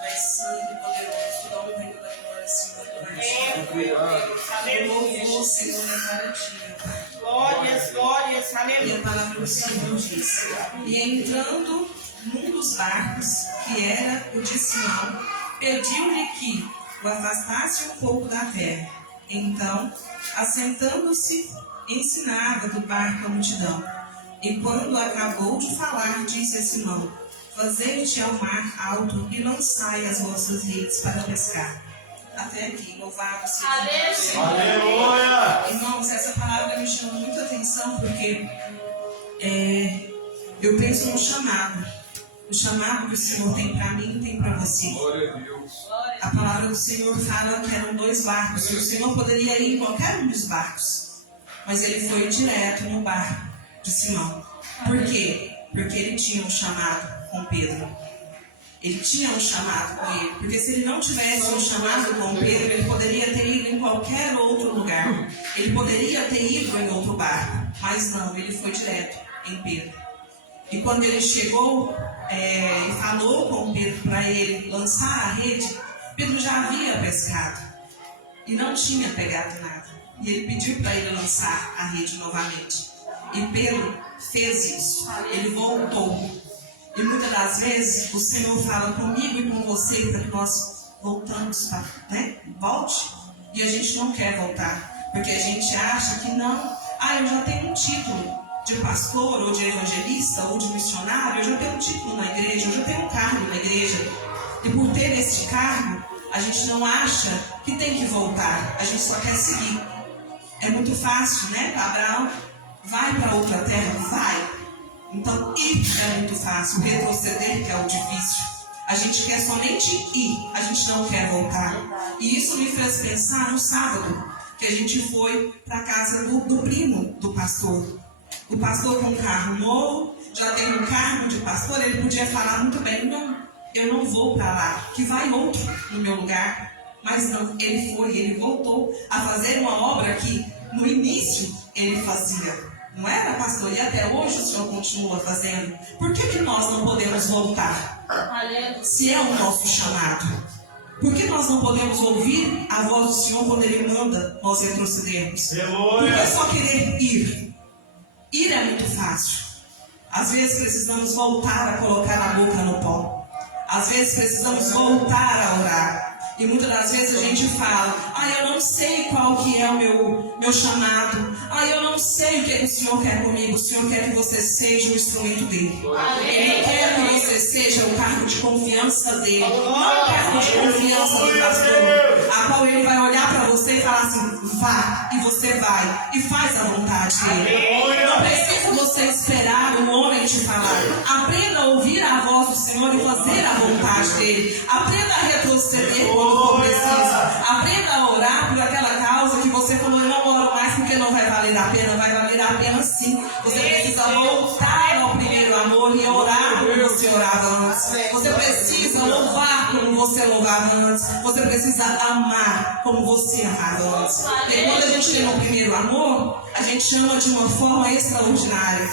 Pai santo e poderoso, dá um reino da glória, Senhor, do Amém, meu Deus. Aleluia. louvor, Senhor, em cada dia, Pai. Glórias, glórias, E a aleluia. palavra do Senhor diz: e entrando num dos barcos, que era o de Simão, pediu-lhe que o afastasse um pouco da terra. Então, assentando-se, ensinava do barco a multidão. E quando acabou de falar, disse a Simão: fazei-te ao mar alto e lançai as vossas redes para pescar. Até aqui, louvado seja o nome do Senhor. Aleluia! Irmãos, essa palavra me chama muita atenção porque eu penso no chamado. O chamado que o Senhor tem para mim e tem para você. Glória a Deus. A palavra do Senhor fala que eram 2 barcos. E o Senhor poderia ir em qualquer um dos barcos. Mas ele foi direto no barco de Simão. Por quê? Porque ele tinha um chamado com Pedro. Ele tinha um chamado com ele. Porque se ele não tivesse um chamado com Pedro, ele poderia ter ido em qualquer outro lugar. Ele poderia ter ido em outro barco. Mas não, ele foi direto em Pedro. E quando ele chegou e falou com Pedro para ele lançar a rede, Pedro já havia pescado e não tinha pegado nada. E ele pediu para ele lançar a rede novamente. E Pedro fez isso. Ele voltou. E muitas das vezes o Senhor fala comigo e com você para que nós voltamos, volte. E a gente não quer voltar, porque a gente acha que não. Eu já tenho um título de pastor, ou de evangelista, ou de missionário, eu já tenho um título na igreja, eu já tenho um cargo na igreja. E por ter este cargo, a gente não acha que tem que voltar, a gente só quer seguir. É muito fácil, né? Abraão vai para outra terra, vai. Então ir é muito fácil, retroceder que é o difícil. A gente quer somente ir, a gente não quer voltar. E isso me fez pensar no sábado, que a gente foi para a casa do primo do pastor. O pastor com um carro novo, já tem um cargo de pastor, ele podia falar muito bem: não, eu não vou para lá, que vai outro no meu lugar. Mas não, ele foi, ele voltou a fazer uma obra que no início ele fazia. Não era, pastor? E até hoje o Senhor continua fazendo. Por que nós não podemos voltar? Se é o nosso chamado. Por que nós não podemos ouvir a voz do Senhor quando Ele manda nós retrocedermos? Por que só querer ir? Ir é muito fácil. Às vezes precisamos voltar a colocar a boca no pó. Às vezes precisamos voltar a orar. E muitas das vezes a gente fala: eu não sei qual que é o meu chamado. Eu não sei o que o Senhor quer comigo. O Senhor quer que você seja o instrumento dele. Ele quer que você seja o cargo de confiança dele. Não o cargo de confiança do pastor, a qual ele vai olhar para você e falar assim: vá, e você vai, e faz a vontade dele. Não precisa você esperar um homem te falar. Aprenda a ouvir a voz do Senhor e fazer a vontade dele. Aprenda a retroceder quando for preciso. Aprenda a orar por aquela causa que você falou: eu não oro mais porque não vai valer a pena. Vai valer a pena sim. Você precisa voltar ao primeiro amor e orar como você orava antes. Você precisa louvar como você louvava antes. Você precisa amar como você amava antes. E quando a gente tem o primeiro amor, a gente ama de uma forma extraordinária.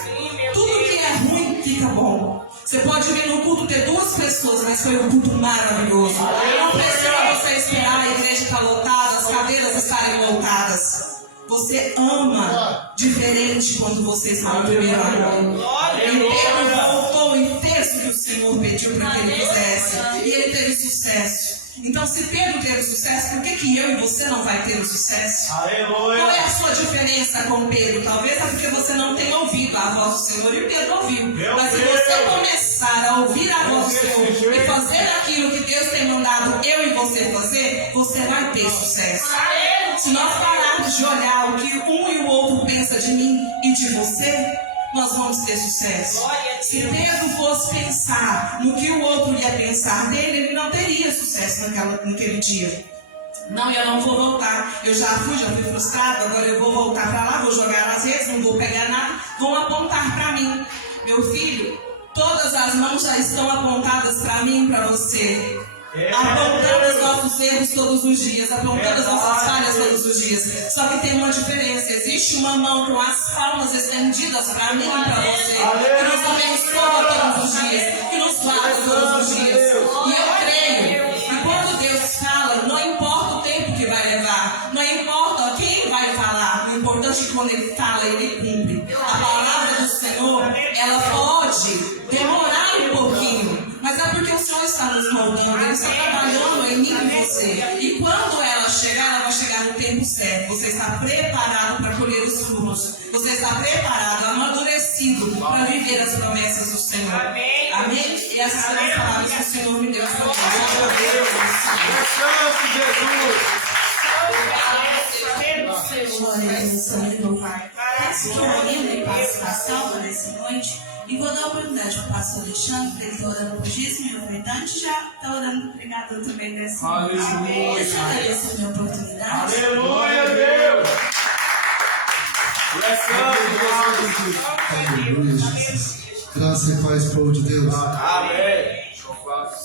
Tudo que é ruim fica bom. Você pode vir no culto ter 2 pessoas, mas foi um culto maravilhoso. Não precisa você esperar a igreja estar lotada, as cadeiras estarem lotadas. Você ama diferente quando você está no primeiro amor. E Pedro voltou e fez o que o Senhor pediu para que ele fizesse. E ele teve sucesso. Então, se Pedro teve sucesso, por que eu e você não vai ter o sucesso? Aleluia. Qual é a sua diferença com Pedro? Talvez é porque você não tenha ouvido a voz do Senhor e Pedro ouviu. Mas se você começar a ouvir a voz do Senhor e fazer aquilo que Deus tem mandado eu e você fazer, você vai ter sucesso. Se nós pararmos de olhar o que um e o outro pensa de mim e de você, nós vamos ter sucesso. Se Pedro fosse pensar no que o outro ia pensar dele, ele não teria sucesso naquele dia. Não, eu não vou voltar. Eu já fui frustrado, agora eu vou voltar para lá, vou jogar nas redes, não vou pegar nada, vão apontar para mim. Meu filho, todas as mãos já estão apontadas para mim e para você. Apontando os nossos erros todos os dias, apontando as nossas falhas todos os dias. Só que tem uma diferença: existe uma mão com as palmas estendidas para mim e para você, que nos abençoa todos os dias, que nos guarda todos os dias. E eu creio que quando Deus fala, não importa o tempo que vai levar, não importa quem vai falar, o importante é que quando Ele fala, Ele cumpre. A palavra do Senhor, ela pode demorar um pouquinho, mas é porque o Senhor está nos moldando, Ele está trabalhando em mim e em você. E quando ela chegar, ela vai chegar no tempo certo. Você está preparado para colher os frutos. Você está preparado, amadurecido para viver as promessas do Senhor. Amém. Amém? E essas são as palavras que o Senhor me deu essa noite. Glória a Deus, Senhor, meu Pai. Peço que o momento de participação para essa noite. E vou dar a oportunidade ao pastor Alexandre, ele está orando por dízimo e ofertante, já está orando por pregador também nessa noite. Eu agradeço a minha oportunidade. Aleluia, Deus! Aleluia, Jesus. Graça e paz, povo de Deus. Amém!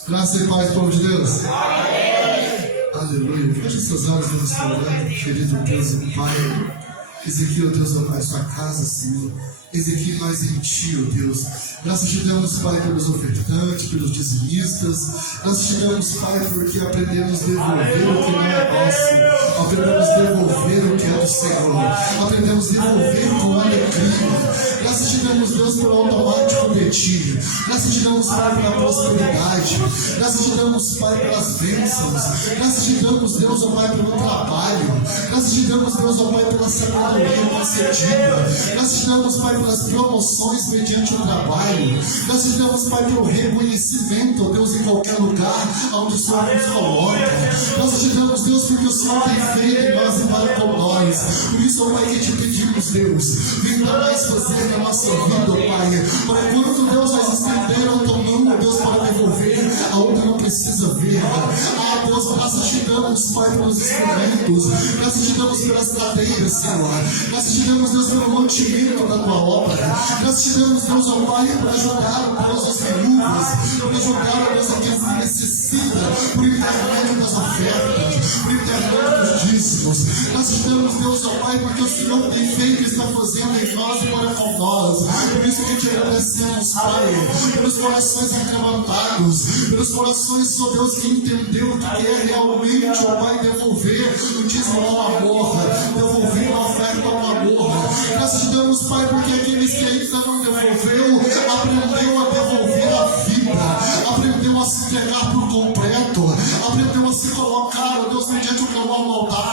Graça e paz, povo de Deus. Amém. Aleluia. Feche seus olhos no restaurante, querido Deus e Pai. Eis aqui, ó Deus, ó Pai, sua casa, Senhor. Eis aqui mais em Ti, ó Deus. Graças te damos, Pai, pelos ofertantes, pelos dizimistas. Graças te damos, Pai, porque aprendemos a devolver o que não é nosso. Aprendemos a devolver o que é do Senhor. Aprendemos a devolver com alegria. Graças te damos, Deus, pelo automático de Ti. Graças te damos, Pai, pela prosperidade. Graças te damos, Pai, pelas bênçãos. Graças te damos, Deus, ó Pai, pelo trabalho. Graças te damos, Deus, ó Pai, pela sabedoria concedida. Graças te damos, Pai, pelas promoções mediante o trabalho. Graças te damos, Pai, pelo reconhecimento, ó Deus, em qualquer lugar onde o Senhor nos coloca. Graças te damos, Deus, porque o Senhor tem feito em nós e para com nós. Por isso, ó Pai, que te pedimos, Deus, vem mais fazer na nossa vida, ó Pai, para quando, Deus, nós estender a tua mão, ó Deus, para devolver aonde não precisa ver. Ah, Deus, graças te damos, Pai, pelos instrumentos. Graças te damos pelas cadeiras, Senhor. Graças te damos, Deus, pelo mantimento da tua obra. Graças te damos, Deus, ó Pai, para ajudar, Deus, as viúvas, para ajudar, Deus, aqueles que necessitam, por intermédio das ofertas, por intermédio dos dízimos. Graças te damos, Deus, ó Pai, porque o Senhor tem feito e está fazendo em nós e para com nós. Por isso que te agradecemos, Pai, pelos corações incremendados, pelos corações, ó Deus, que entendeu que é realmente, ó Pai, devolver o dízimo ao amor, devolver a oferta ao amor. Graças te damos, Pai, porque aqueles que ainda não devolveu, aprendeu a devolver a vida, aprendeu a se entregar por completo, aprendeu a se colocar, ó Deus, mediante o clamor no altar.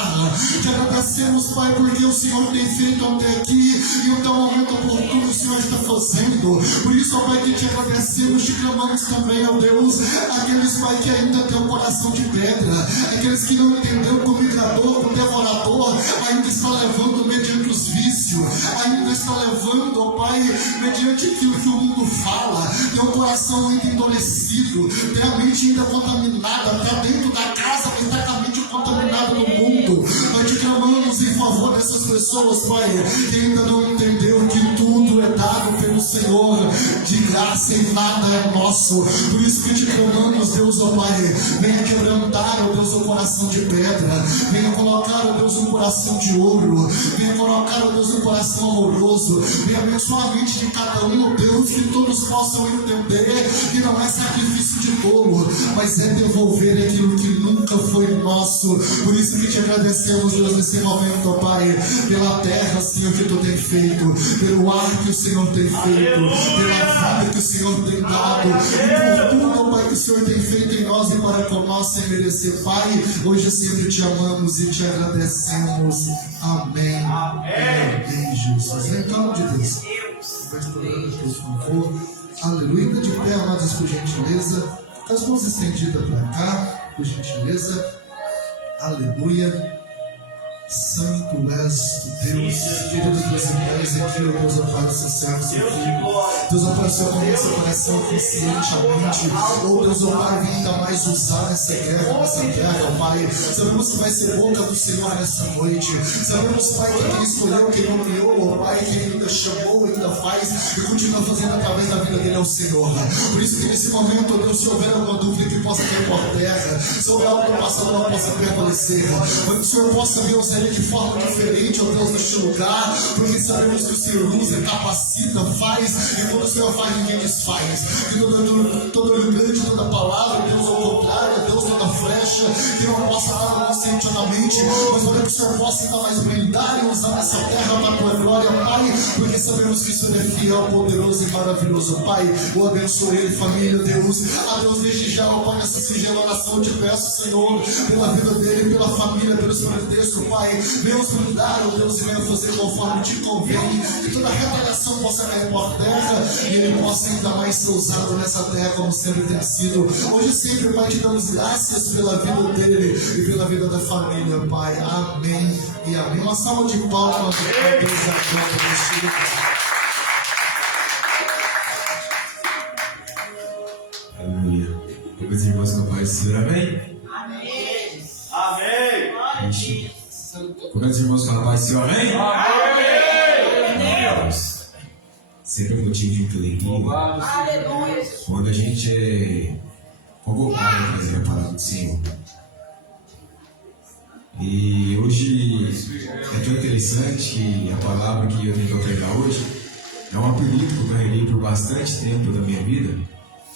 Te agradecemos, Pai, porque o Senhor tem feito até aqui e até o momento oportuno o Senhor está fazendo. Por isso, ó Pai, que te agradecemos, te clamamos também, ó Deus, aqueles, Pai, que ainda têm um coração de pedra, aqueles que não entenderam que o migrador, o devorador, ainda está levando mediante os vícios, ainda está levando, ó Pai, mediante aquilo que o mundo fala, tem um coração ainda endurecido, tem a mente ainda contaminada, está dentro da casa, mas está com a mente contaminada no mundo. Nós te clamamos em favor dessas pessoas, Pai, que ainda não entendeu que tudo é dado pelo Senhor, de graça e nada é nosso. Por isso que te clamamos, Deus, ó Pai, venha quebrantar, ó Deus, o coração de pedra, venha colocar, ó Deus, um coração de ouro, venha colocar, ó Deus, um coração amoroso, venha abençoar a mente de cada um, ó Deus, que todos possam entender que não é sacrifício de tolo, mas é devolver aquilo que nunca foi nosso. Por isso que te agradecemos, Deus, nesse momento, ó Pai, pela terra, Senhor, que tu tem feito, pelo ar que o Senhor tem feito, pela vida que o Senhor tem dado, e por tudo, ó Pai, que o Senhor tem feito em nós e para com nós sem merecer. Pai, hoje sempre te amamos e te agradecemos. Amém. Amém, Jesus. Em nome de Deus. Vai explorando, por favor. Aleluia. De pé, amados, por gentileza. Com as mãos estendidas para cá, por gentileza. Aleluia. Santo és tu, Deus, querido Deus e Pai, Ezequiel, Deus, ó Pai, os seus servos aqui. Deus, ó Pai, o Senhor conhece o coração conscientemente. Oh, Deus, ó Pai, vem ainda mais usar essa guerra, nessa terra, ó Pai. Sabemos que vai ser boca do Senhor nessa noite. Sabemos, Pai, que Ele escolheu, que Ele nomeou, ó Pai, que Ele ainda chamou, ainda faz e continua fazendo através da vida dele ao Senhor. Por isso que nesse momento, Deus, se houver alguma dúvida que possa cair por terra, se houver algo no passado, não possa prevalecer, mas que o Senhor possa, Deus, ele de forma diferente, ó Deus, neste lugar, porque sabemos que o Senhor usa, capacita, faz, e quando o Senhor faz, ninguém desfaz. Que todo grande, toda palavra, Deus, ao contrário, Deus, toda flecha, que não possa dar conscientemente, mas olha que o Senhor possa ainda mais brilhar e usar essa terra para a tua glória, Pai, porque sabemos que o Senhor é fiel, poderoso e maravilhoso, Pai. Eu abençoe ele, família, Deus. A Deus, desde já, ó Pai, nessa singela oração, te peço, Senhor, pela vida dele, pela família, pelos parentescos, Pai. Venha os brindar, ó Deus, e venha fazer conforme te convém. Que toda retaliação possa cair por terra e ele possa ainda mais ser usado nessa terra como sempre tem sido. Hoje sempre, Pai, te damos graças pela vida dele e pela vida da família, Pai. Amém e amém. Uma salva de palmas para Deus agora neste lugar. Aleluia. Meus irmãos com a paz do Senhor, amém? Amém. Amém. Meus irmãos com a paz do Senhor, amém? Amém. Sempre um motivo de muita alegria Aleluia. quando a gente é convocado a fazer a palavra do Senhor. E hoje é tão interessante que a palavra que eu tenho para pregar hoje é um apelido que eu carreguei por bastante tempo da minha vida,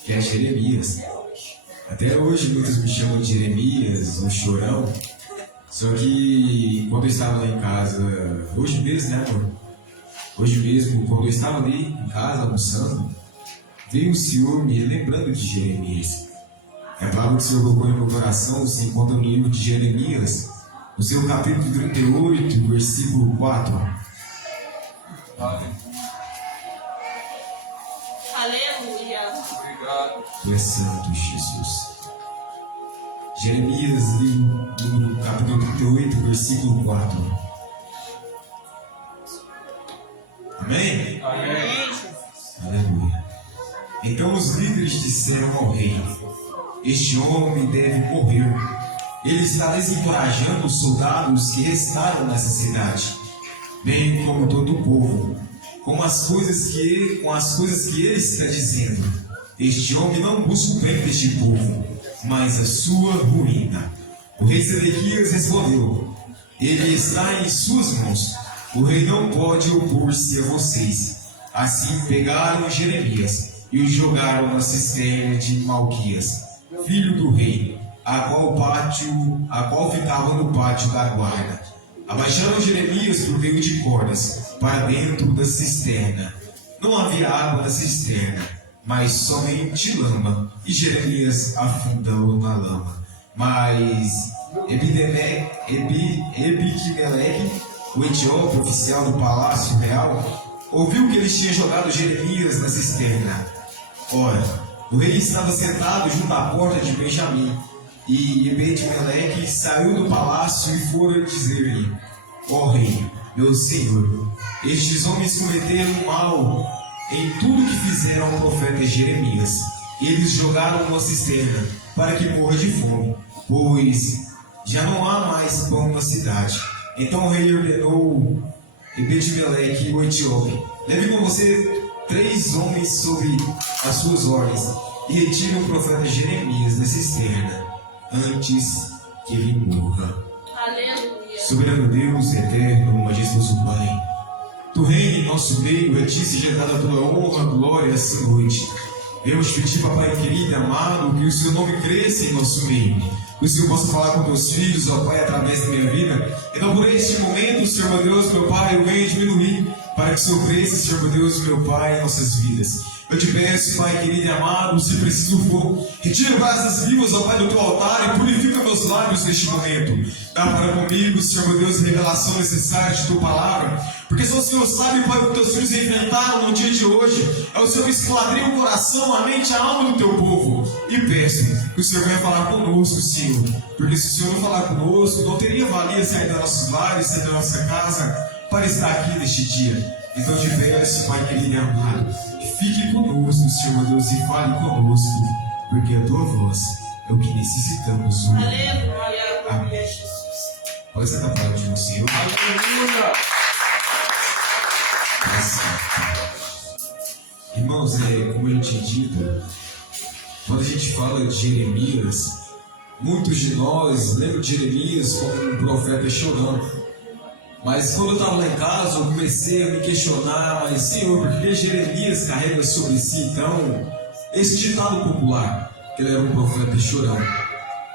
que é Jeremias. Até hoje muitos me chamam de Jeremias, o chorão. Só que quando eu estava lá em casa, hoje mesmo, né, amor? Hoje mesmo, quando eu estava ali em casa almoçando, veio o Senhor me lembrando de Jeremias. A palavra que o Senhor colocou no meu coração se encontra no livro de Jeremias, no seu capítulo 38, versículo 4. Aleluia. Tu és santo, Jesus. Jeremias, livro capítulo 38, versículo 4. Amém? Amém. Aleluia. Então os líderes disseram ao rei: este homem deve morrer. Ele está desencorajando os soldados que restaram nessa cidade, bem como todo o povo, com as coisas que ele está dizendo. Este homem não busca o bem deste povo, mas a sua ruína. O rei Zedequias respondeu: ele está em suas mãos. O rei não pode opor-se a vocês. Assim pegaram Jeremias e o jogaram na cisterna de Malquias, filho do rei, a qual ficava no pátio da guarda. Abaixaram Jeremias por meio de cordas para dentro da cisterna. Não havia água na cisterna, mas somente lama, e Jeremias afundou na lama. Mas Ebiquimeleque, o etíope oficial do palácio real, ouviu que eles tinham jogado Jeremias na cisterna. Ora, o rei estava sentado junto à porta de Benjamim, e Ebed-Meleque saiu do palácio e fora dizer-lhe: ó rei, meu senhor, estes homens cometeram mal em tudo que fizeram ao profeta Jeremias. Eles jogaram uma cisterna para que morra de fome, pois já não há mais pão na cidade. Então o rei ordenou Ebed-Meleque, o etíope: leve com você 3 homens sob as suas ordens e retire o profeta Jeremias da cisterna antes que ele morra. Aleluia. Soberano Deus, eterno, majestoso Pai, tu reina em nosso meio, a ti seja dada toda honra, glória essa noite. Deus, pedir, papai querido, amado, que o seu nome cresça em nosso meio. Que o Senhor possa falar com teus filhos, ó Pai, através da minha vida. Então, por este momento, Senhor meu Deus, meu Pai, eu venho diminuir para que o Senhor cresça, Senhor meu Deus, meu Pai, em nossas vidas. Eu te peço, Pai querido e amado, se preciso for, retira brasas vivas, ó Pai, do teu altar e purifica meus lábios neste momento. Dá para comigo, Senhor meu Deus, a revelação necessária de tua palavra, Porque se o Senhor sabe, Pai, o que teus filhos enfrentaram no dia de hoje, é o Senhor esquadrinha o coração, a mente, a alma do teu povo. E peço que o Senhor venha falar conosco, Senhor. Porque se o Senhor não falar conosco, não teria valia sair dos nossos lares, sair da nossa casa, para estar aqui neste dia. Então te peço, Pai querido e amado, que fique conosco, Senhor Deus, e fale conosco. Porque a tua voz é o que necessitamos hoje. Aleluia, Jesus. Pode ser da parte do Senhor. Aleluia. Irmãos, como eu tinha dito, quando a gente fala de Jeremias, muitos de nós lembram de Jeremias como um profeta chorando. Mas quando eu estava lá em casa, eu comecei a me questionar, mas Senhor, por que Jeremias carrega sobre si então esse ditado popular, que ele era um profeta chorando?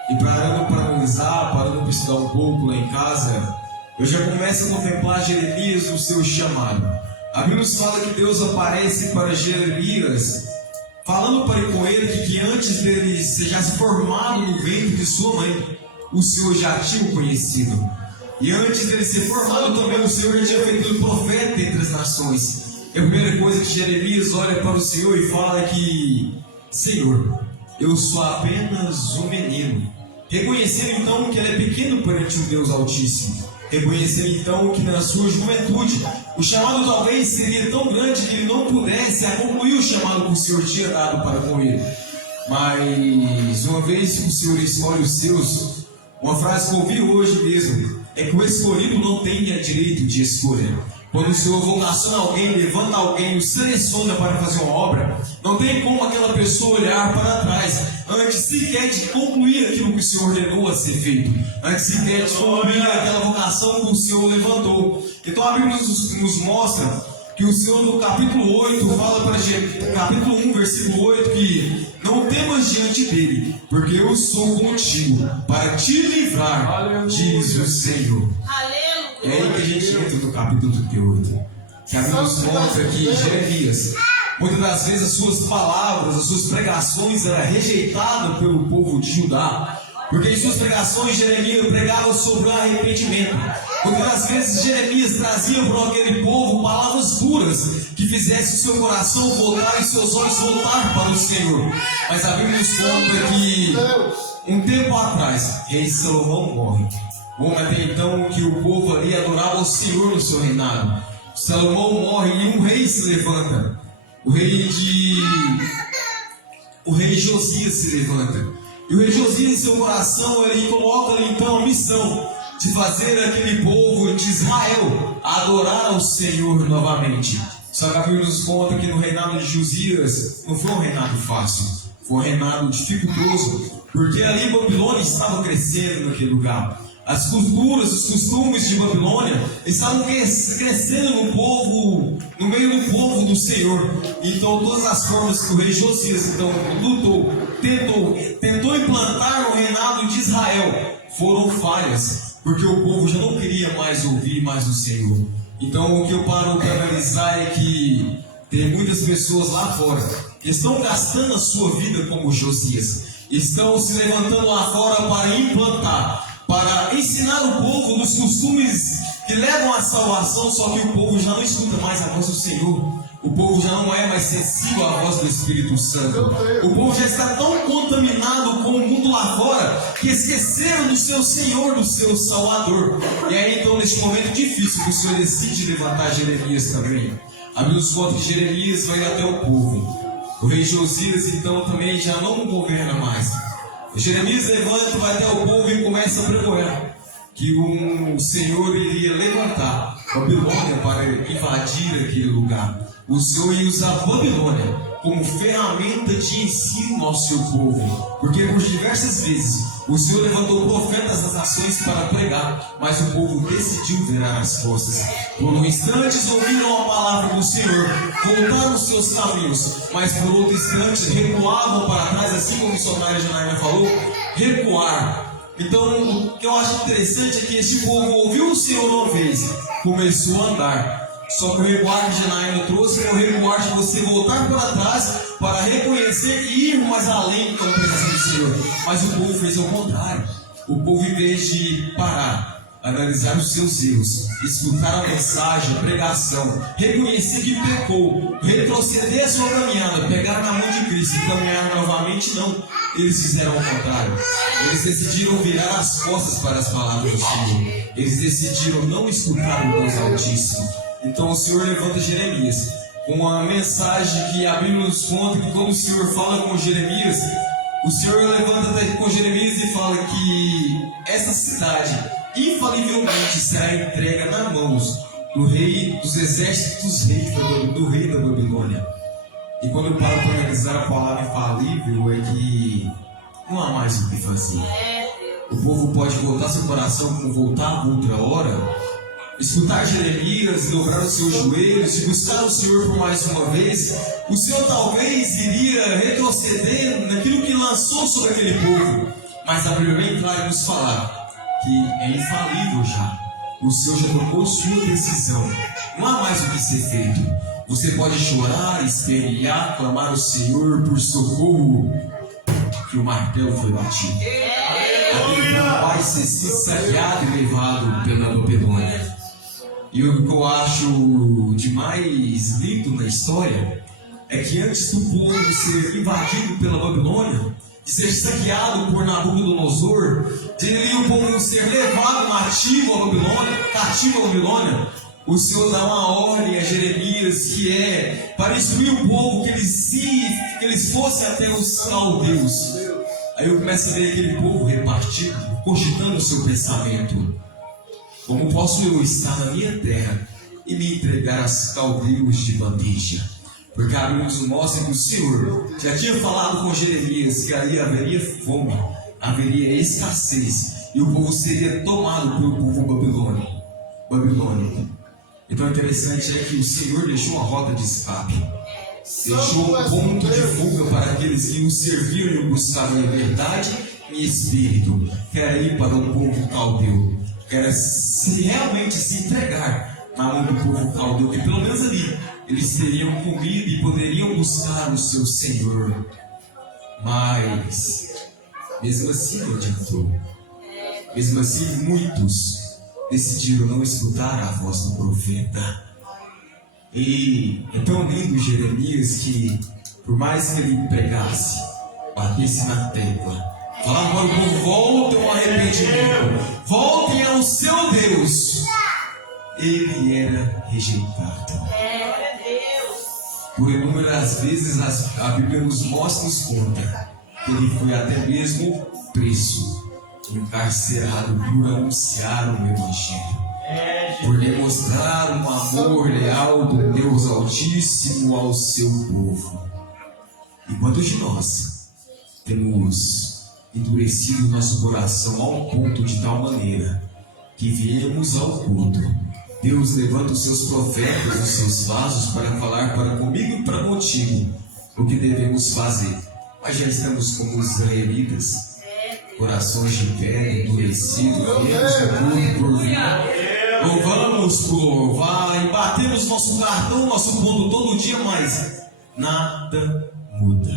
E parando para analisar, parando para estudar um pouco lá em casa, eu já começo a contemplar Jeremias no seu chamado. A Bíblia nos fala que Deus aparece para Jeremias, falando para ele que antes dele já se formado no ventre de sua mãe, o Senhor já tinha o conhecido. E antes dele ser formado também, o Senhor já tinha feito um profeta entre as nações. E a primeira coisa que Jeremias olha para o Senhor e fala é que: Senhor, eu sou apenas um menino. Reconhecendo então que ele é pequeno perante o Deus Altíssimo. Reconhecendo então que na sua juventude o chamado talvez seria tão grande que ele não pudesse concluir o chamado que o Senhor tinha dado para com ele. Mas uma vez que o Senhor escolhe os seus, uma frase que eu ouvi hoje mesmo é que o escolhido não tem direito de escolha. Quando o Senhor vocaciona alguém, levanta alguém, o seleciona para fazer uma obra, não tem como aquela pessoa olhar para trás antes sequer de concluir aquilo que o Senhor ordenou a ser feito, antes sequer de concluir aquela vocação que o Senhor levantou. Então a Bíblia nos mostra que o Senhor no capítulo 8 fala para capítulo 1, versículo 8, que não temas diante dele, porque eu sou contigo para te livrar, diz o Senhor. É aí que a gente entra no capítulo 38. Que a Bíblia nos mostra que Jeremias, muitas das vezes as suas palavras, as suas pregações eram rejeitadas pelo povo de Judá. Porque em suas pregações Jeremias pregava sobre o arrependimento. Muitas das vezes Jeremias trazia para aquele povo palavras puras que fizessem o seu coração voltar e seus olhos voltar para o Senhor. Mas a Bíblia nos conta que um tempo atrás, rei Salomão morre. Bom, até então que o povo ali adorava o Senhor no seu reinado. Salomão morre e um rei se levanta. O rei Josias se levanta. E o rei Josias, em seu coração, ele coloca ali então a missão de fazer aquele povo de Israel adorar ao Senhor novamente. Só que a Bíblia nos conta que no reinado de Josias não foi um reinado fácil, foi um reinado dificultoso, porque ali Babilônia estava crescendo naquele lugar. As culturas, os costumes de Babilônia estavam crescendo no meio do povo do Senhor. Então todas as formas que o rei Josias então lutou, tentou implantar no reinado de Israel foram falhas, porque o povo já não queria mais ouvir mais o Senhor. Então o que eu paro para analisar é que tem muitas pessoas lá fora que estão gastando a sua vida como Josias, estão se levantando lá fora para implantar, para ensinar o povo nos costumes que levam à salvação, só que o povo já não escuta mais a voz do Senhor. O povo já não é mais sensível à voz do Espírito Santo. O povo já está tão contaminado com o mundo lá fora que esqueceram do seu Senhor, do seu Salvador. E aí então, neste momento difícil, que o Senhor decide levantar Jeremias também. A Bíblia nos conta que Jeremias vai até o povo. O rei Josias então também já não governa mais. Jeremias levanta, vai até o povo e começa a pregoar que o Senhor iria levantar Babilônia para invadir aquele lugar. O Senhor ia usar Babilônia como ferramenta de ensino ao seu povo, porque por diversas vezes o Senhor levantou profetas das nações para pregar, mas o povo decidiu virar as costas. Por um instante ouviram a palavra do Senhor, voltaram os seus caminhos, mas por outro instante recuavam para trás, assim como o missionário Janaína falou, recuar. Então o que eu acho interessante é que este povo ouviu o Senhor uma vez, começou a andar. Só que o recuar que Janaína trouxe foi o recuar de você voltar para trás para reconhecer e ir mais além da presença do Senhor. Mas o povo fez ao contrário. O povo, em vez de parar, analisar os seus erros, escutar a mensagem, a pregação, reconhecer que pecou, retroceder a sua caminhada, pegar na mão de Cristo e caminhar novamente, não. Eles fizeram o contrário. Eles decidiram virar as costas para as palavras do Senhor. Eles decidiram não escutar o Deus Altíssimo. Então o Senhor levanta Jeremias com uma mensagem que a Bíblia nos conta que quando o Senhor fala com Jeremias, o Senhor levanta com Jeremias e fala que essa cidade infalivelmente será entregue nas mãos do rei dos exércitos do rei da Babilônia. E quando eu paro para analisar a palavra infalível, é que não há mais o que fazer. O povo pode voltar seu coração como voltar outra hora, escutar Jeremias, dobrar os seus joelhos e buscar o Senhor por mais uma vez. O Senhor talvez iria retroceder naquilo que lançou sobre aquele povo, mas a Bíblia vem entrar e nos falar que é infalível já. O Senhor já tomou sua decisão. Não há mais o que ser feito. Você pode chorar, espernear, clamar ao Senhor por socorro, que o martelo foi batido. Vai ser saqueado e levado pela Babilônia. E o que eu acho de mais lindo na história é que antes do povo ser invadido pela Babilônia, de ser saqueado por Nabucodonosor, de o povo ser levado cativo à Babilônia, o Senhor dá uma ordem a Jeremias que é para instruir o povo que eles fossem até os caldeus. Aí eu começo a ver aquele povo repartido, cogitando o seu pensamento: como posso eu estar na minha terra e me entregar aos caldeus de bandeja? Porque a Bíblia nos mostra que o Senhor já tinha falado com Jeremias que ali haveria fome, haveria escassez, e o povo seria tomado pelo povo babilônico. Então o interessante é que o Senhor deixou uma rota de escape, deixou um ponto de fuga para aqueles que o serviram e o buscavam em verdade e espírito, que era ir para o povo caldeu, que era realmente se entregar na mão do povo caldeu, que pelo menos ali eles teriam comida e poderiam buscar o seu Senhor. Mas mesmo assim não adiantou. Mesmo assim muitos decidiram não escutar a voz do profeta. E é tão lindo Jeremias que, por mais que ele pregasse, batesse na tecla, falava para o povo: voltem ao arrependimento, voltem ao seu Deus, ele era rejeitado. Por inúmeras vezes a Bíblia nos mostra e nos conta que ele foi até mesmo preso, encarcerado por anunciar o Evangelho, por demonstrar um amor leal do Deus Altíssimo ao seu povo. E quantos de nós temos endurecido nosso coração ao ponto de tal maneira que viemos ao culto, Deus levanta os seus profetas, os seus vasos para falar para comigo e para contigo o que devemos fazer, mas já estamos como os israelitas, corações de pedra, endurecidos, viemos ao culto por vir, louvamos por louvar e batemos nosso cartão, nosso ponto todo dia, mas nada muda.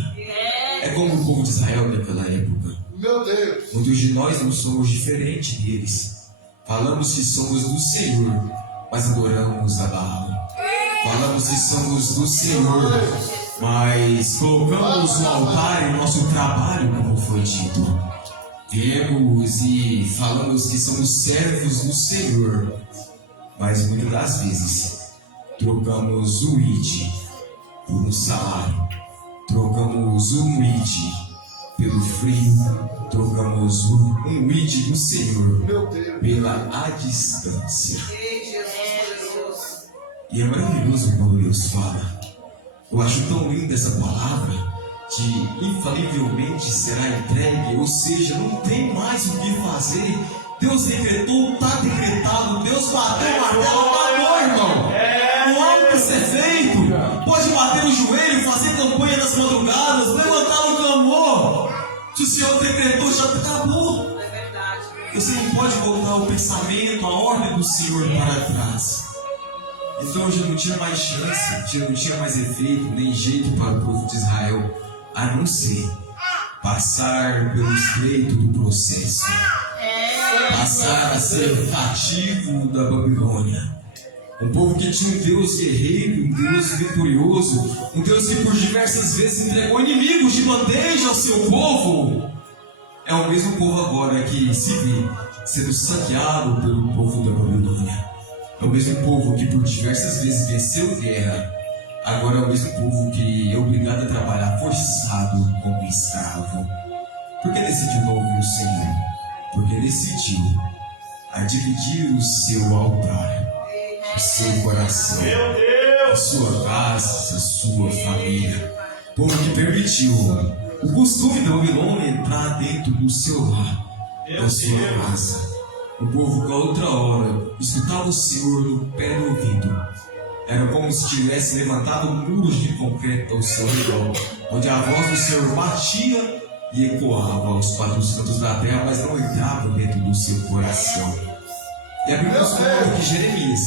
É como o povo de Israel naquela época. Muitos de nós não somos diferentes deles. Falamos que somos do Senhor, mas adoramos a Baal. Falamos que somos do Senhor, mas colocamos no altar em nosso trabalho, como foi dito. Viemos e falamos que somos servos do Senhor, mas muitas das vezes trocamos o ID por um salário, trocamos um ID pelo frio, trocamos um ID do Senhor pela distância. E é maravilhoso quando Deus fala. Eu acho tão linda essa palavra de infalivelmente será entregue, ou seja, não tem mais o que fazer. Deus decretou, está decretado. Deus bateu o martelo, acabou, irmão. Não há o que ser feito. Pode bater o joelho, fazer campanha nas madrugadas, levantar um clamor. Se o Senhor decretou, já acabou. Você não pode voltar o pensamento, a ordem do Senhor para trás. Então já não tinha mais chance, já não tinha mais efeito, nem jeito para o povo de Israel, a não ser passar pelo estreito do processo. passar a ser cativo da Babilônia. Um povo que tinha um Deus guerreiro, um Deus vitorioso, um Deus que por diversas vezes entregou inimigos de bandeja ao seu povo. É o mesmo povo agora que se vê sendo saqueado pelo povo da Babilônia. É o mesmo povo que por diversas vezes venceu guerra. Agora é o mesmo povo que é obrigado a trabalhar forçado como escravo. Por que decidiu não ouvir o Senhor? Porque decidiu a dividir o seu altar, o seu coração, a sua casa, a sua família. Povo que permitiu o costume da Babilônia entrar dentro do seu lar, da sua casa. O povo que a outra hora escutava o Senhor no pé do ouvido. Era como se tivesse levantado muros de concreto ao seu redor, onde a voz do Senhor batia e ecoava aos quatro cantos da terra, mas não entrava dentro do seu coração. E a Bíblia nos conta que Jeremias,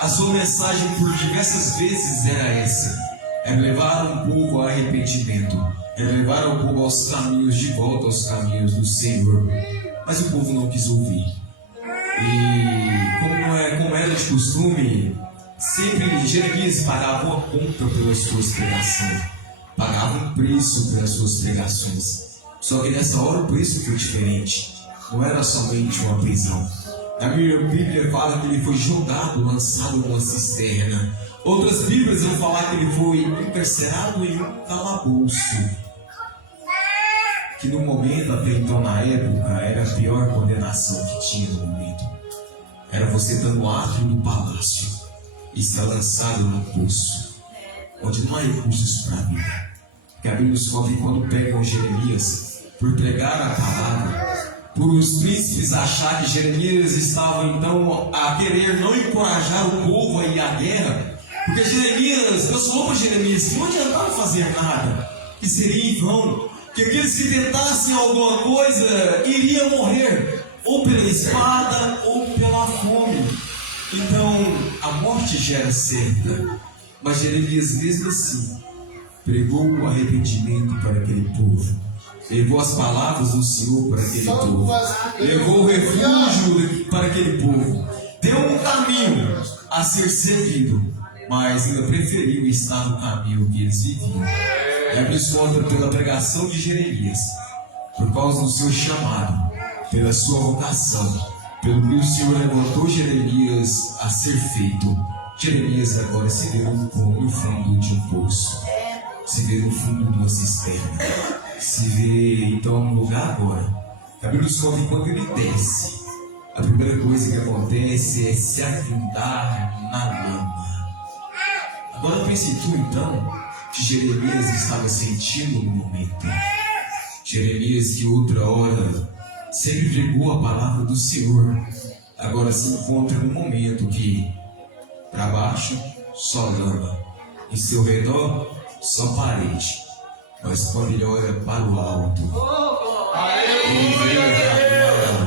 a sua mensagem por diversas vezes era essa: era levar um povo ao arrependimento, era levar o povo aos caminhos, de volta aos caminhos do Senhor. Mas o povo não quis ouvir. E como era de costume, sempre Jeremias pagava uma conta pelas suas pregações, pagava um preço pelas suas pregações. Só que nessa hora o preço foi diferente. Não era somente uma prisão. A Bíblia fala que ele foi jogado, lançado numa cisterna. Outras Bíblias vão falar que ele foi encarcerado em um calabouço. Que no momento, até então na época, era a pior condenação que tinha no momento. Era você estar no átrio do palácio e estar lançado no poço, onde não há recursos para a vida. Porque a Bíblia nos fala que quando pegam Jeremias por pregar a palavra, por os príncipes achar que Jeremias estava então a querer não encorajar o povo a ir à guerra, porque Jeremias, Deus falou para Jeremias que não adiantava fazer nada, que seria em vão, que aqueles que tentassem alguma coisa iriam morrer, ou pela espada ou pela fome. Então a morte já era certa, mas Jeremias mesmo assim pregou o arrependimento para aquele povo. Levou as palavras do Senhor para aquele povo. Levou o refúgio para aquele povo. Deu um caminho a ser seguido, mas ainda preferiu estar no caminho que eles viviam. E a nos conta pela pregação de Jeremias, por causa do seu chamado, pela sua vocação, pelo que o Senhor levantou Jeremias a ser feito. Jeremias agora se vê no fundo de um poço, se vê no fundo de uma cisterna, se vê então no lugar agora. A Bíblia nos conta que quando ele desce, a primeira coisa que acontece é se afundar na lama. Agora pense tu então que Jeremias estava sentindo no momento. Jeremias que outra hora sempre pregou a palavra do Senhor, agora se encontra num momento que para baixo só lama, em seu redor só parede. Mas quando ele olha para o alto, ele vê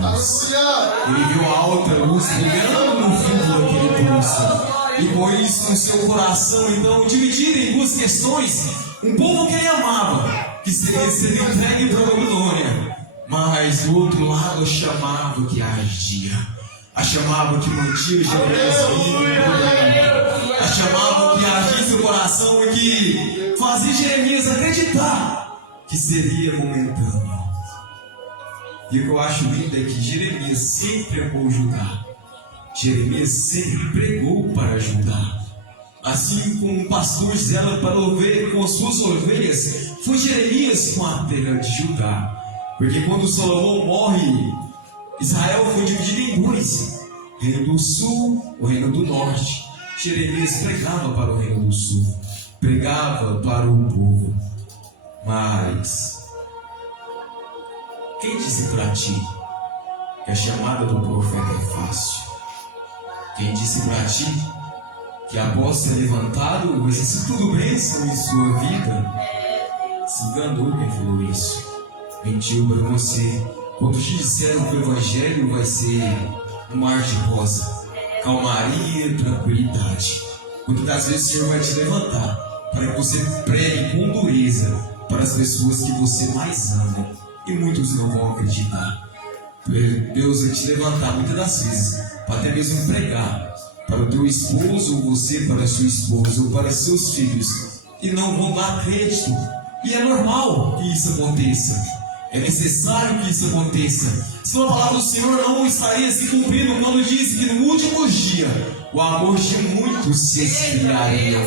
a luz. Ele viu a alta luz brilhando no fundo daquele poço. E com isso no seu coração, então, dividido em duas questões: um povo que ele amava, que seria ser entregue para a Babilônia, mas do outro lado a chamava que ardia, a chamava que mantinha Jeremias vivo, a chamava que ardia seu coração e que fazia Jeremias acreditar que seria momentâneo. E o que eu acho lindo é que Jeremias sempre amou Judá. Jeremias sempre pregou para Judá. Assim como um pastor zela para ovelha com as suas ovelhas, foi Jeremias com a terra de Judá. Porque quando Salomão morre, Israel foi dividido em dois: o reino do sul, o reino do norte. Jeremias pregava para o reino do sul, pregava para o povo. Mas quem disse para ti que a chamada do profeta é fácil? Quem disse para ti que após ser levantado vai ser tudo bênção em sua vida? Se enganou quem falou isso. Mentiu para você. Quando te disseram que o evangelho vai ser um mar de rosa, calmaria e tranquilidade, muitas das vezes o Senhor vai te levantar para que você pregue com dureza para as pessoas que você mais ama, e muitos não vão acreditar. Deus vai te levantar muitas das vezes, para até mesmo pregar para o teu esposo, ou você para a sua esposa, ou para seus filhos, e não vão dar crédito. E é normal que isso aconteça. É necessário que isso aconteça. Senão a palavra do Senhor não estaria se cumprindo quando diz que no último dia o amor de muitos se esfriaria.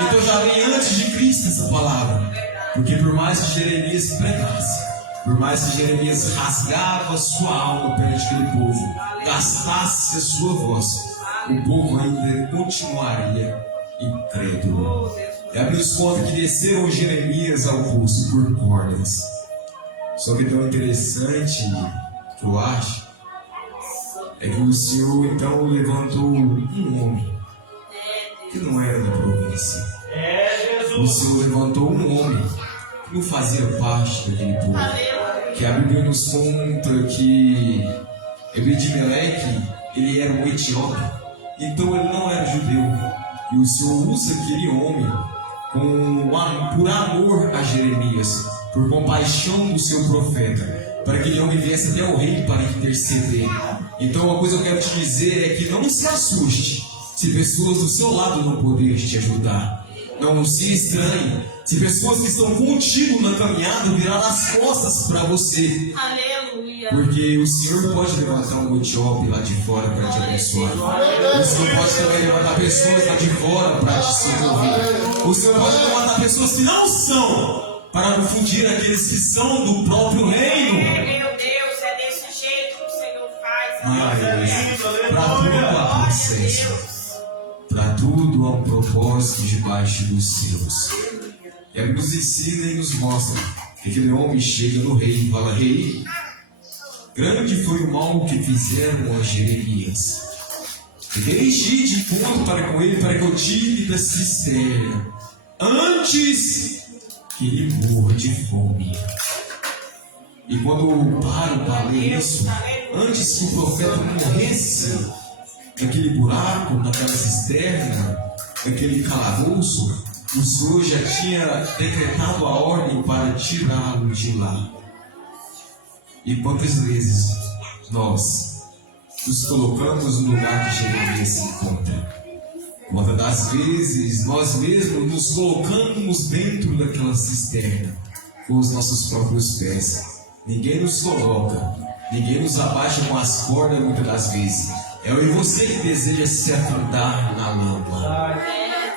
Então já vem antes de Cristo essa palavra. Porque por mais que Jeremias pregasse, por mais que Jeremias rasgava a sua alma perante aquele povo, gastasse a sua voz, o povo ainda continuaria incrédulo. E a Bíblia nos conta que desceram Jeremias ao poço por cordas. Só que tão interessante que eu acho é que o Senhor então levantou um homem que não era da província. O Senhor levantou um homem que não fazia parte daquele povo. Que a Bíblia nos conta que Ebed-Meleque, ele era um etíope, então ele não era judeu. E o Senhor usa aquele homem por amor a Jeremias, por compaixão do seu profeta, para que ele homem viesse até o rei para interceder. Então uma coisa que eu quero te dizer é que não se assuste se pessoas do seu lado não puderem te ajudar. Não se estranhe se pessoas que estão contigo na caminhada virar as costas para você. Aleluia. Porque o Senhor pode levantar um etíope lá de fora para te abençoar. O Senhor pode também levantar pessoas lá de fora para te socorrer. O Senhor pode levantar pessoas que não são, para confundir aqueles que são do próprio reino. Meu Deus, é desse jeito que o Senhor faz. Mas para tudo há um processo. Para tudo há um propósito debaixo dos céus. E a Bíblia nos ensina e nos mostra que aquele homem chega no rei e fala: rei, grande foi o mal que fizeram a Jeremias. E deixe de encontro para com ele, para que eu tire da cisterna, antes que ele morra de fome. E quando eu paro para ler isso, antes que o profeta morresse naquele buraco, naquela cisterna, naquele calabouço, o Senhor já tinha decretado a ordem para tirá-lo de lá. E quantas vezes nós nos colocamos no lugar que Jeremias se encontra? Quantas das vezes nós mesmos nos colocamos dentro daquela cisterna com os nossos próprios pés? Ninguém nos coloca, ninguém nos abaixa com as cordas muitas das vezes. É eu e você que deseja se afundar na lama.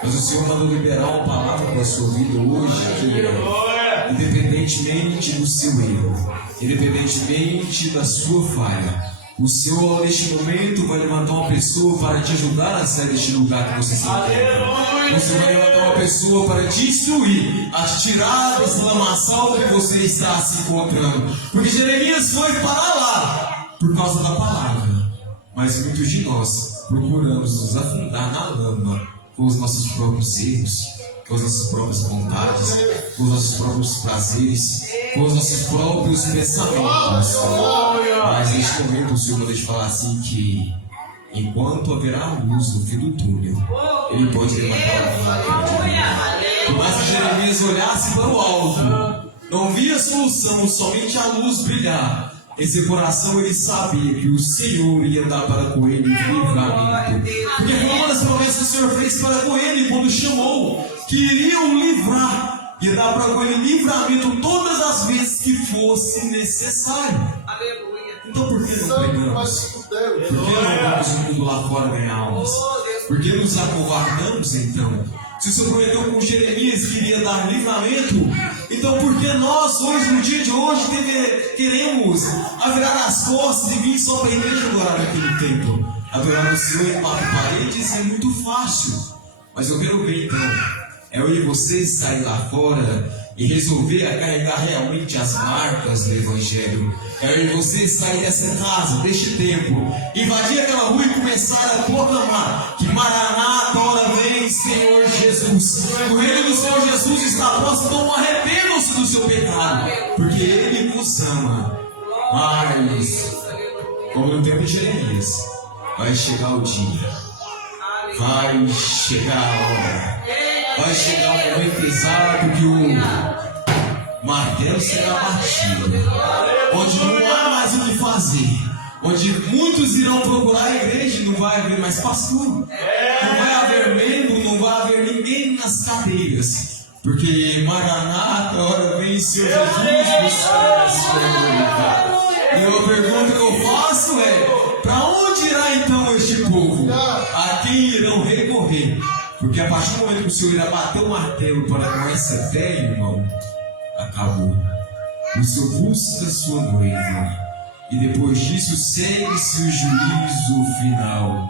Mas o Senhor mandou liberar uma palavra para a sua vida hoje, que é, independentemente do seu erro, independentemente da sua falha, o Senhor neste momento vai levantar uma pessoa para te ajudar a sair deste lugar que você se encontra. O Senhor vai levantar uma pessoa para te instruir, a te tirar desse lamaçal que você está se encontrando. Porque Jeremias foi para lá por causa da palavra. Mas muitos de nós procuramos nos afundar na lama com os nossos próprios erros, com as nossas próprias vontades, com os nossos próprios prazeres, com os nossos próprios pensamentos. Mas neste momento o Senhor manda te falar assim que enquanto haverá luz no fim do túnel, Ele pode levantar uma lámpara. Por mais que Jeremias olhasse para o alto, não via solução, somente a luz brilhar. Em seu coração ele sabia que o Senhor ia dar para com ele livramento. Porque foi uma das promessas que o Senhor fez para com ele quando chamou, que iria o livrar, ia dar para com ele livramento todas as vezes que fosse necessário. Então por que não pregamos? Por que não vamos o mundo lá fora ganhar almas? Por que nos acovardamos então? Se o Senhor prometeu com Jeremias que iria dar livramento, então por que nós hoje, no dia de hoje, queremos virar as costas e vir só para a igreja adorar naquele templo? Adorar o Senhor em quatro paredes é muito fácil. Mas eu quero ver então, é eu e você sair lá fora e resolver a carregar realmente as marcas do Evangelho. É eu e você sair dessa casa, deste templo, invadir aquela rua e começar a proclamar que Maranata, hora vem, Senhor Jesus. O reino do Senhor Jesus está próximo, então arrependam-se do seu pecado, porque Ele vos ama. Mas, como no tempo de Jeremias, vai chegar o dia, vai chegar a hora, vai chegar o momento exato que o martelo será batido, onde não há mais mais o que fazer. Onde muitos irão procurar a igreja e não vai haver mais pastor. Não vai haver membro, não vai haver ninguém nas cadeiras. Porque Maranata, hora vem Senhor Jesus buscar a sua glorificada. E a pergunta que eu faço é: para onde irá então este povo? A quem irão recorrer? Porque a partir do momento que o Senhor irá bater o martelo para com essa fé, irmão, acabou. O Senhor busca a sua noiva. E depois disso segue-se o juízo final.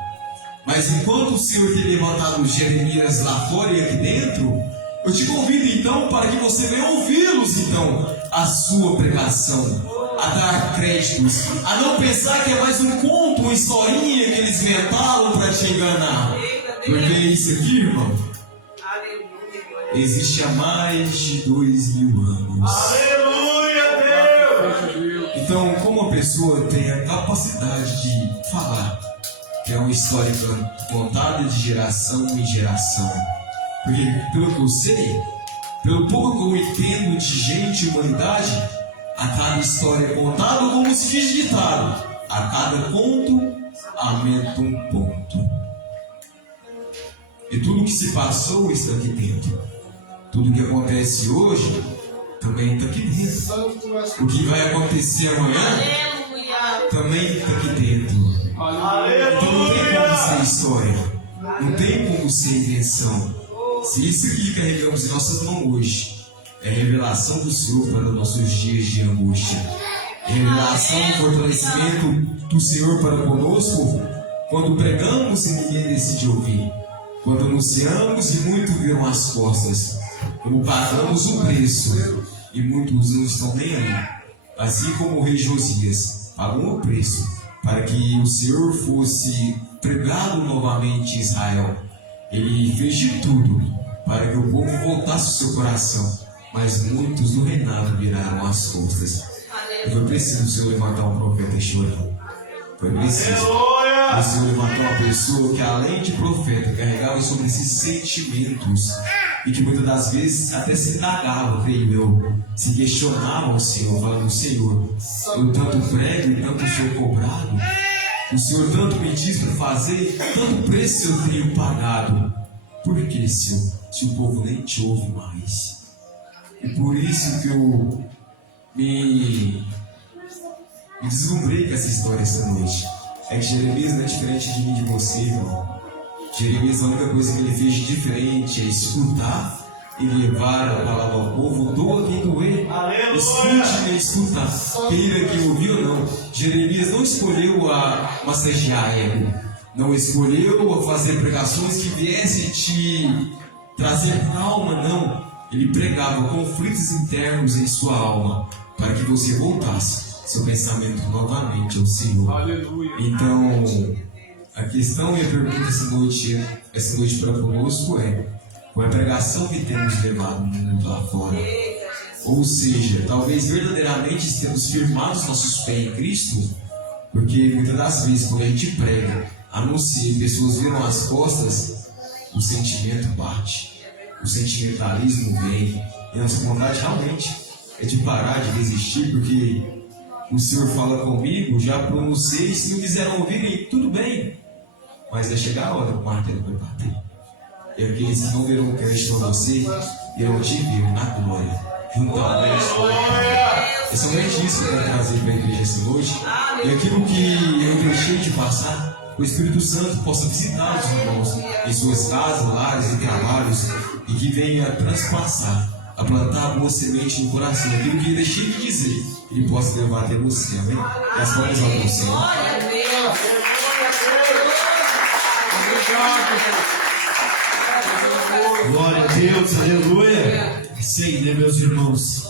Mas enquanto o Senhor tem levantado Jeremias lá fora e aqui dentro, eu te convido então para que você venha ouvi-los então, a sua pregação, a dar créditos, a não pensar que é mais um conto, uma historinha que eles inventaram para te enganar. Porque isso aqui, irmão, existe há mais de 2000 anos. Aleluia, Deus! Então, como a pessoa tem a capacidade de falar, que é uma história contada de geração em geração. Porque, pelo que eu sei, pelo pouco que eu entendo de gente e humanidade, a cada história é contada, como se diz ditado, a cada conto aumenta um ponto. E tudo que se passou está aqui dentro. Tudo que acontece hoje também está aqui dentro. O que vai acontecer amanhã também está aqui dentro. Então não tem como ser história, não tem como ser invenção. Se isso que carregamos em nossas mãos hoje é revelação do Senhor para os nossos dias de angústia, revelação e fortalecimento do Senhor para conosco, quando pregamos e ninguém decide ouvir, quando anunciamos e muitos viram as costas, quando pagamos o preço e muitos não estão nem aí, assim como o rei Josias pagou o preço para que o Senhor fosse pregado novamente em Israel. Ele fez de tudo para que o povo voltasse o seu coração, mas muitos no reinado viraram as costas. E foi preciso o Senhor levantar um profeta chorando. Foi preciso o Senhor levantar uma pessoa que, além de profeta, carregava sobre esses sentimentos e que muitas das vezes até se indagava, creio eu, se questionava ao Senhor, falando: Senhor, eu tanto prego e tanto sou cobrado, o Senhor tanto me diz para fazer, tanto preço eu tenho pagado, por que, Senhor, se o povo nem te ouve mais? E por isso que eu me deslumbrei com essa história essa noite. É que Jeremias não é diferente de mim e de você, irmão. Jeremias, a única coisa que ele fez de diferente é escutar e levar a palavra ao povo. Doa quem doer, escute e escuta, queira que ouviu ou não. Jeremias não escolheu a massagear ego, não escolheu a fazer pregações que viessem te trazer calma, não. Ele pregava conflitos internos em sua alma para que você voltasse seu pensamento novamente ao Senhor. Aleluia. Então, a questão e a pergunta essa noite para conosco é: qual é a pregação que temos levado no mundo lá fora? Ou seja, talvez verdadeiramente estemos firmados nossos pés em Cristo, porque muitas das vezes quando a gente prega, anuncia e pessoas viram as costas, o sentimento bate, o sentimentalismo vem, e a nossa vontade realmente é de parar de desistir, porque o Senhor fala comigo, já pronunciei, se não quiseram ouvir, tudo bem, mas vai chegar a hora que o martelo vai bater. E aqueles que não verão crédito a você, irão te ver na glória, junto ao é somente isso que eu quero trazer para a igreja essa noite. E aquilo que eu deixei de passar, o Espírito Santo possa visitar os irmãos em suas casas, lares e trabalhos, e que venha transpassar, a plantar boa semente no coração. Aquilo que eu deixei de dizer, ele possa levar até você, amém? E as palmas ao Senhor. Glória a Deus, aleluia. Sim, né, meus irmãos?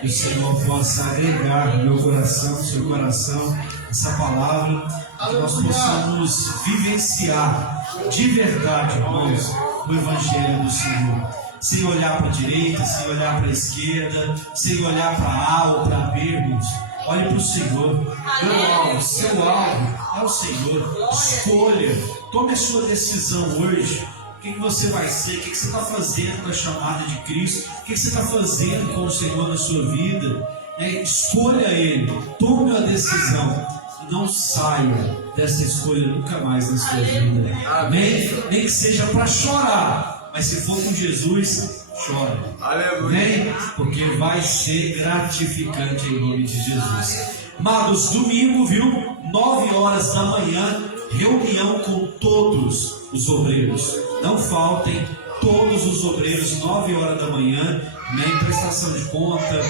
Que o Senhor possa agregar no meu coração, no seu coração, essa palavra, que nós possamos vivenciar de verdade, irmãos, o Evangelho do Senhor. Sem olhar para a direita, sem olhar para a esquerda, sem olhar para A ou para B, irmãos. Olhe para o Senhor. Meu alvo, seu alvo é o Senhor. Escolha, tome a sua decisão hoje. O que você vai ser? O que você está fazendo com a chamada de Cristo? O que você está fazendo com o Senhor na sua vida? né? Escolha Ele, tome uma decisão e não saia dessa escolha nunca mais na sua vida. Amém? Nem que seja para chorar, mas se for com Jesus, chore. Amém? Porque vai ser gratificante em nome de Jesus. Amados, domingo, viu? 9 horas da manhã, reunião com todos os obreiros. Não faltem, todos os obreiros, 9 horas da manhã, né? Prestação de conta,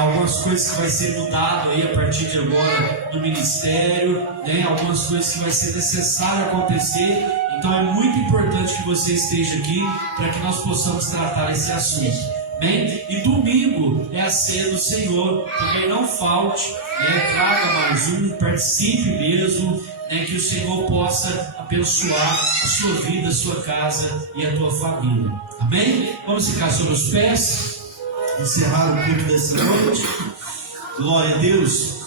algumas coisas que vai ser mudado aí a partir de agora no ministério, né? Algumas coisas que vai ser necessário acontecer. Então é muito importante que você esteja aqui para que nós possamos tratar esse assunto. Bem, e domingo é a ceia do Senhor, também não falte, né? Traga mais um, participe mesmo, né? Que o Senhor possa abençoar a sua vida, a sua casa e a tua família. Amém? Vamos ficar sobre os pés, encerrar o culto dessa noite. Glória a Deus.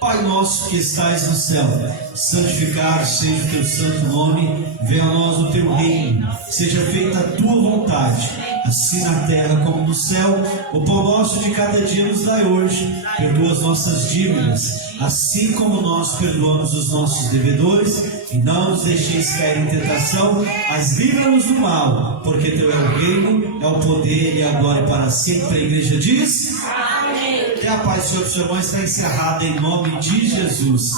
Pai nosso que estais no céu, santificado seja o teu santo nome, venha a nós o teu reino, seja feita a tua vontade, assim na terra como no céu. O pão nosso de cada dia nos dai hoje, perdoa as nossas dívidas, assim como nós perdoamos os nossos devedores, e não nos deixeis cair em tentação, mas livra-nos do mal, porque teu é o reino, é o poder e a glória para sempre. A igreja diz: amém. Que a paz do Senhor está encerrada em nome de Jesus.